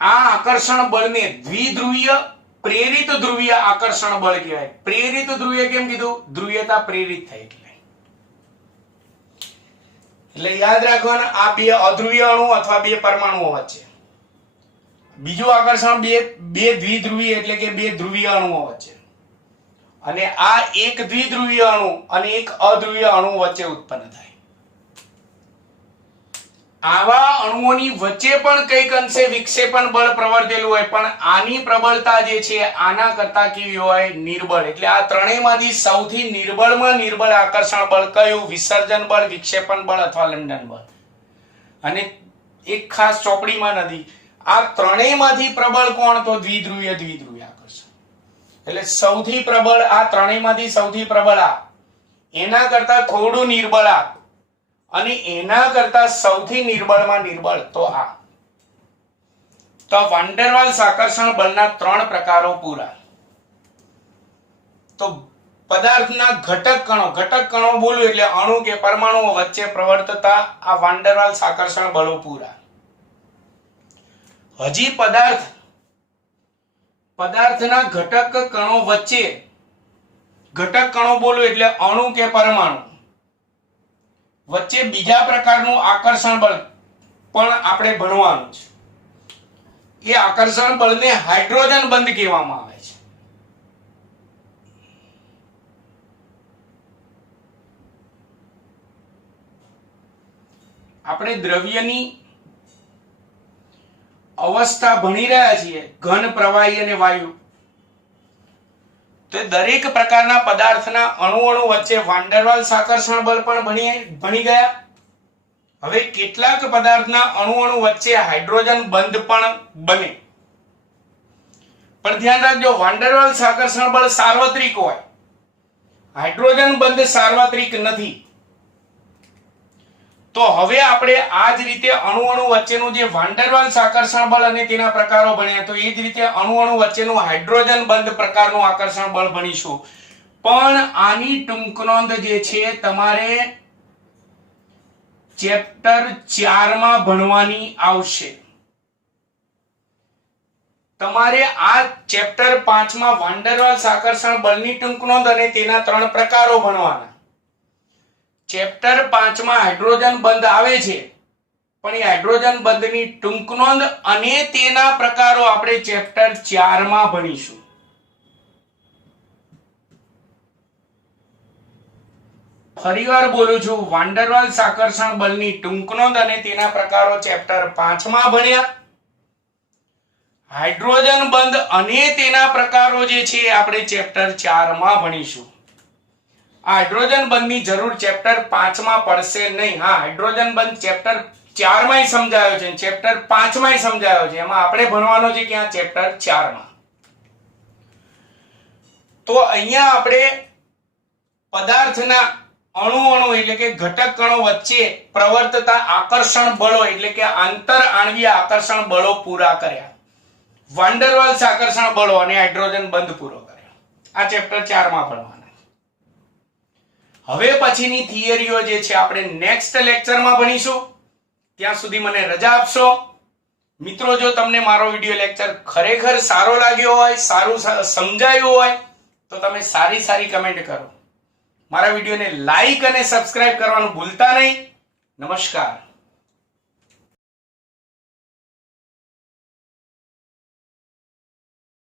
આ આકર્ષણ બળને દ્વિધ્રુવીય પ્રેરિત ધ્રુવીય આકર્ષણ બળ કહેવાય. પ્રેરિત ધ્રુવીય કેમ કીધું? ધ્રુવીયતા પ્રેરિત થઈ એટલે યાદ રાખવાનું, આ બે અધ્રુવીય અણુ અથવા બે પરમાણુઓ વચ્ચે. બીજું આકર્ષણ બે દ્વિધ્રુવીય એટલે કે બે ધ્રુવીય અણુઓ વચ્ચે. અને આ એક દ્વિધ્રુવીય અણુ અને એક અધ્રુવીય અણુ વચ્ચે ઉત્પન્ન થાય. આવા અણુઓની વચ્ચે પણ કઈક અંશે વિક્ષેપણ બળ પ્રવર્તેલું હોય, પણ આની પ્રબળતા જે છે આના કરતા કેવી હોય? નિર્બળ. એટલે આ ત્રણેયમાંથી સૌથી નિર્બળમાં નિર્બળ આકર્ષણ બળ કયું? વિસર્જન બળ, વિક્ષેપણ બળ અથવા લંડન બળ. અને એક ખાસ ચોપડીમાં નથી, આ ત્રણેયમાંથી પ્રબળ કોણ? તો દ્વિધ્રુવીય આકર્ષણ. એટલે સૌથી પ્રબળ આ ત્રણેયમાંથી સૌથી પ્રબળ આ, એના કરતા થોડું નિર્બળ આ, અને એના કરતા સૌથી નિર્બળમાં નિર્બળ તો આ. તો વાન ડેર વાલ્સ આકર્ષણ બળના ત્રણ પ્રકારો પૂરા. તો પદાર્થના ઘટક કણો બોલું એટલે અણુ કે પરમાણુઓ વચ્ચે પ્રવર્તતા આ વાન ડેર વાલ્સ આકર્ષણ બળો પૂરા. હજી પદાર્થના ઘટક કણો વચ્ચે, ઘટક કણો બોલું એટલે અણુ કે પરમાણુ વચ્ચે બીજા પ્રકારનું આકર્ષણ બળ પણ આપણે ભણવાનું છે. એ આકર્ષણ બળને હાઇડ્રોજન બંધ કહેવામાં આવે છે. આપણે દ્રવ્યની અવસ્થા ભણી રહ્યા છીએ, ઘન, પ્રવાહી અને વાયુ. તો દરેક પ્રકારના પદાર્થના અણુ વચ્ચે વાન ડેર વાલ્સ આકર્ષણ બળ પણ ભણી ગયા. હવે કેટલાક પદાર્થના અણુ વચ્ચે હાઇડ્રોજન બંધ પણ બને. પણ ધ્યાન રાખજો, વાન ડેર વાલ્સ આકર્ષણ બળ સાર્વત્રિક હોય, હાઇડ્રોજન બંધ સાર્વત્રિક નથી. તો હવે આપણે આ જ રીતે અણુ વચ્ચેનું જે વાન ડેર વાલ્સ આકર્ષણ બળ અને તેના પ્રકારો ભણ્યા, તો એ જ રીતે અણુ વચ્ચેનું હાઇડ્રોજન બંધ પ્રકારનું આકર્ષણ બળ ભણીશું. પણ આની ટૂંક નોંધ જે છે તમારે ચેપ્ટર 4 માં ભણવાની આવશે. તમારે આ ચેપ્ટર 5 માં વાન ડર વાલ્સ આકર્ષણ બળની ટૂંક નોંધ અને તેના 3 પ્રકારો ભણવાના. ચેપ્ટર 5 માં હાઇડ્રોજન બંધ આવે છે, પણ એ હાઇડ્રોજન બંધની ટૂંક નોંધ અને તેના પ્રકારો આપણે ચેપ્ટર 4 માં ભણીશું. ફરીવાર બોલું છું, વાન ડર વાલ્સ આકર્ષણ બળની ટૂંક નોંધ અને તેના પ્રકારો ચેપ્ટર 5 માં ભણ્યા. હાઇડ્રોજન બંધ અને તેના પ્રકારો જે છે આપણે ચેપ્ટર 4 માં ભણીશું. આ હાઇડ્રોજન બંધની જરૂર ચેપ્ટર 5 માં પડશે નહીં. હા, હાઇડ્રોજન બંધ ચેપ્ટર 4 માં સમજાયો છે, ચેપ્ટર 5 માં સમજાયો છે. એમાં આપણે ભણવાનો છે ક્યાં? ચેપ્ટર 4 માં. તો અહીંયા આપણે પદાર્થના અણુ એટલે કે ઘટક કણો વચ્ચે પ્રવર્તતા આકર્ષણ બળો એટલે કે આંતર આણ્વીય આકર્ષણ બળો પૂરા કર્યા. વાન ડર વાલ્સ આકર્ષણ બળો અને હાઇડ્રોજન બંધ પૂરો કર્યો. આ ચેપ્ટર 4 માં ભણવાના. હવે પછીની થિયરીઓ જે છે આપણે નેક્સ્ટ લેક્ચરમાં ભણીશું. ત્યાં સુધી મને રજા આપશો. મિત્રો, જો તમને મારો વિડિયો લેક્ચર ખરેખર સારો લાગ્યો હોય, સારું સમજાયું હોય તો તમે સારી કમેન્ટ કરો. મારા વિડીયોને લાઈક અને સબસ્ક્રાઇબ કરવાનું ભૂલતા નહીં. નમસ્કાર.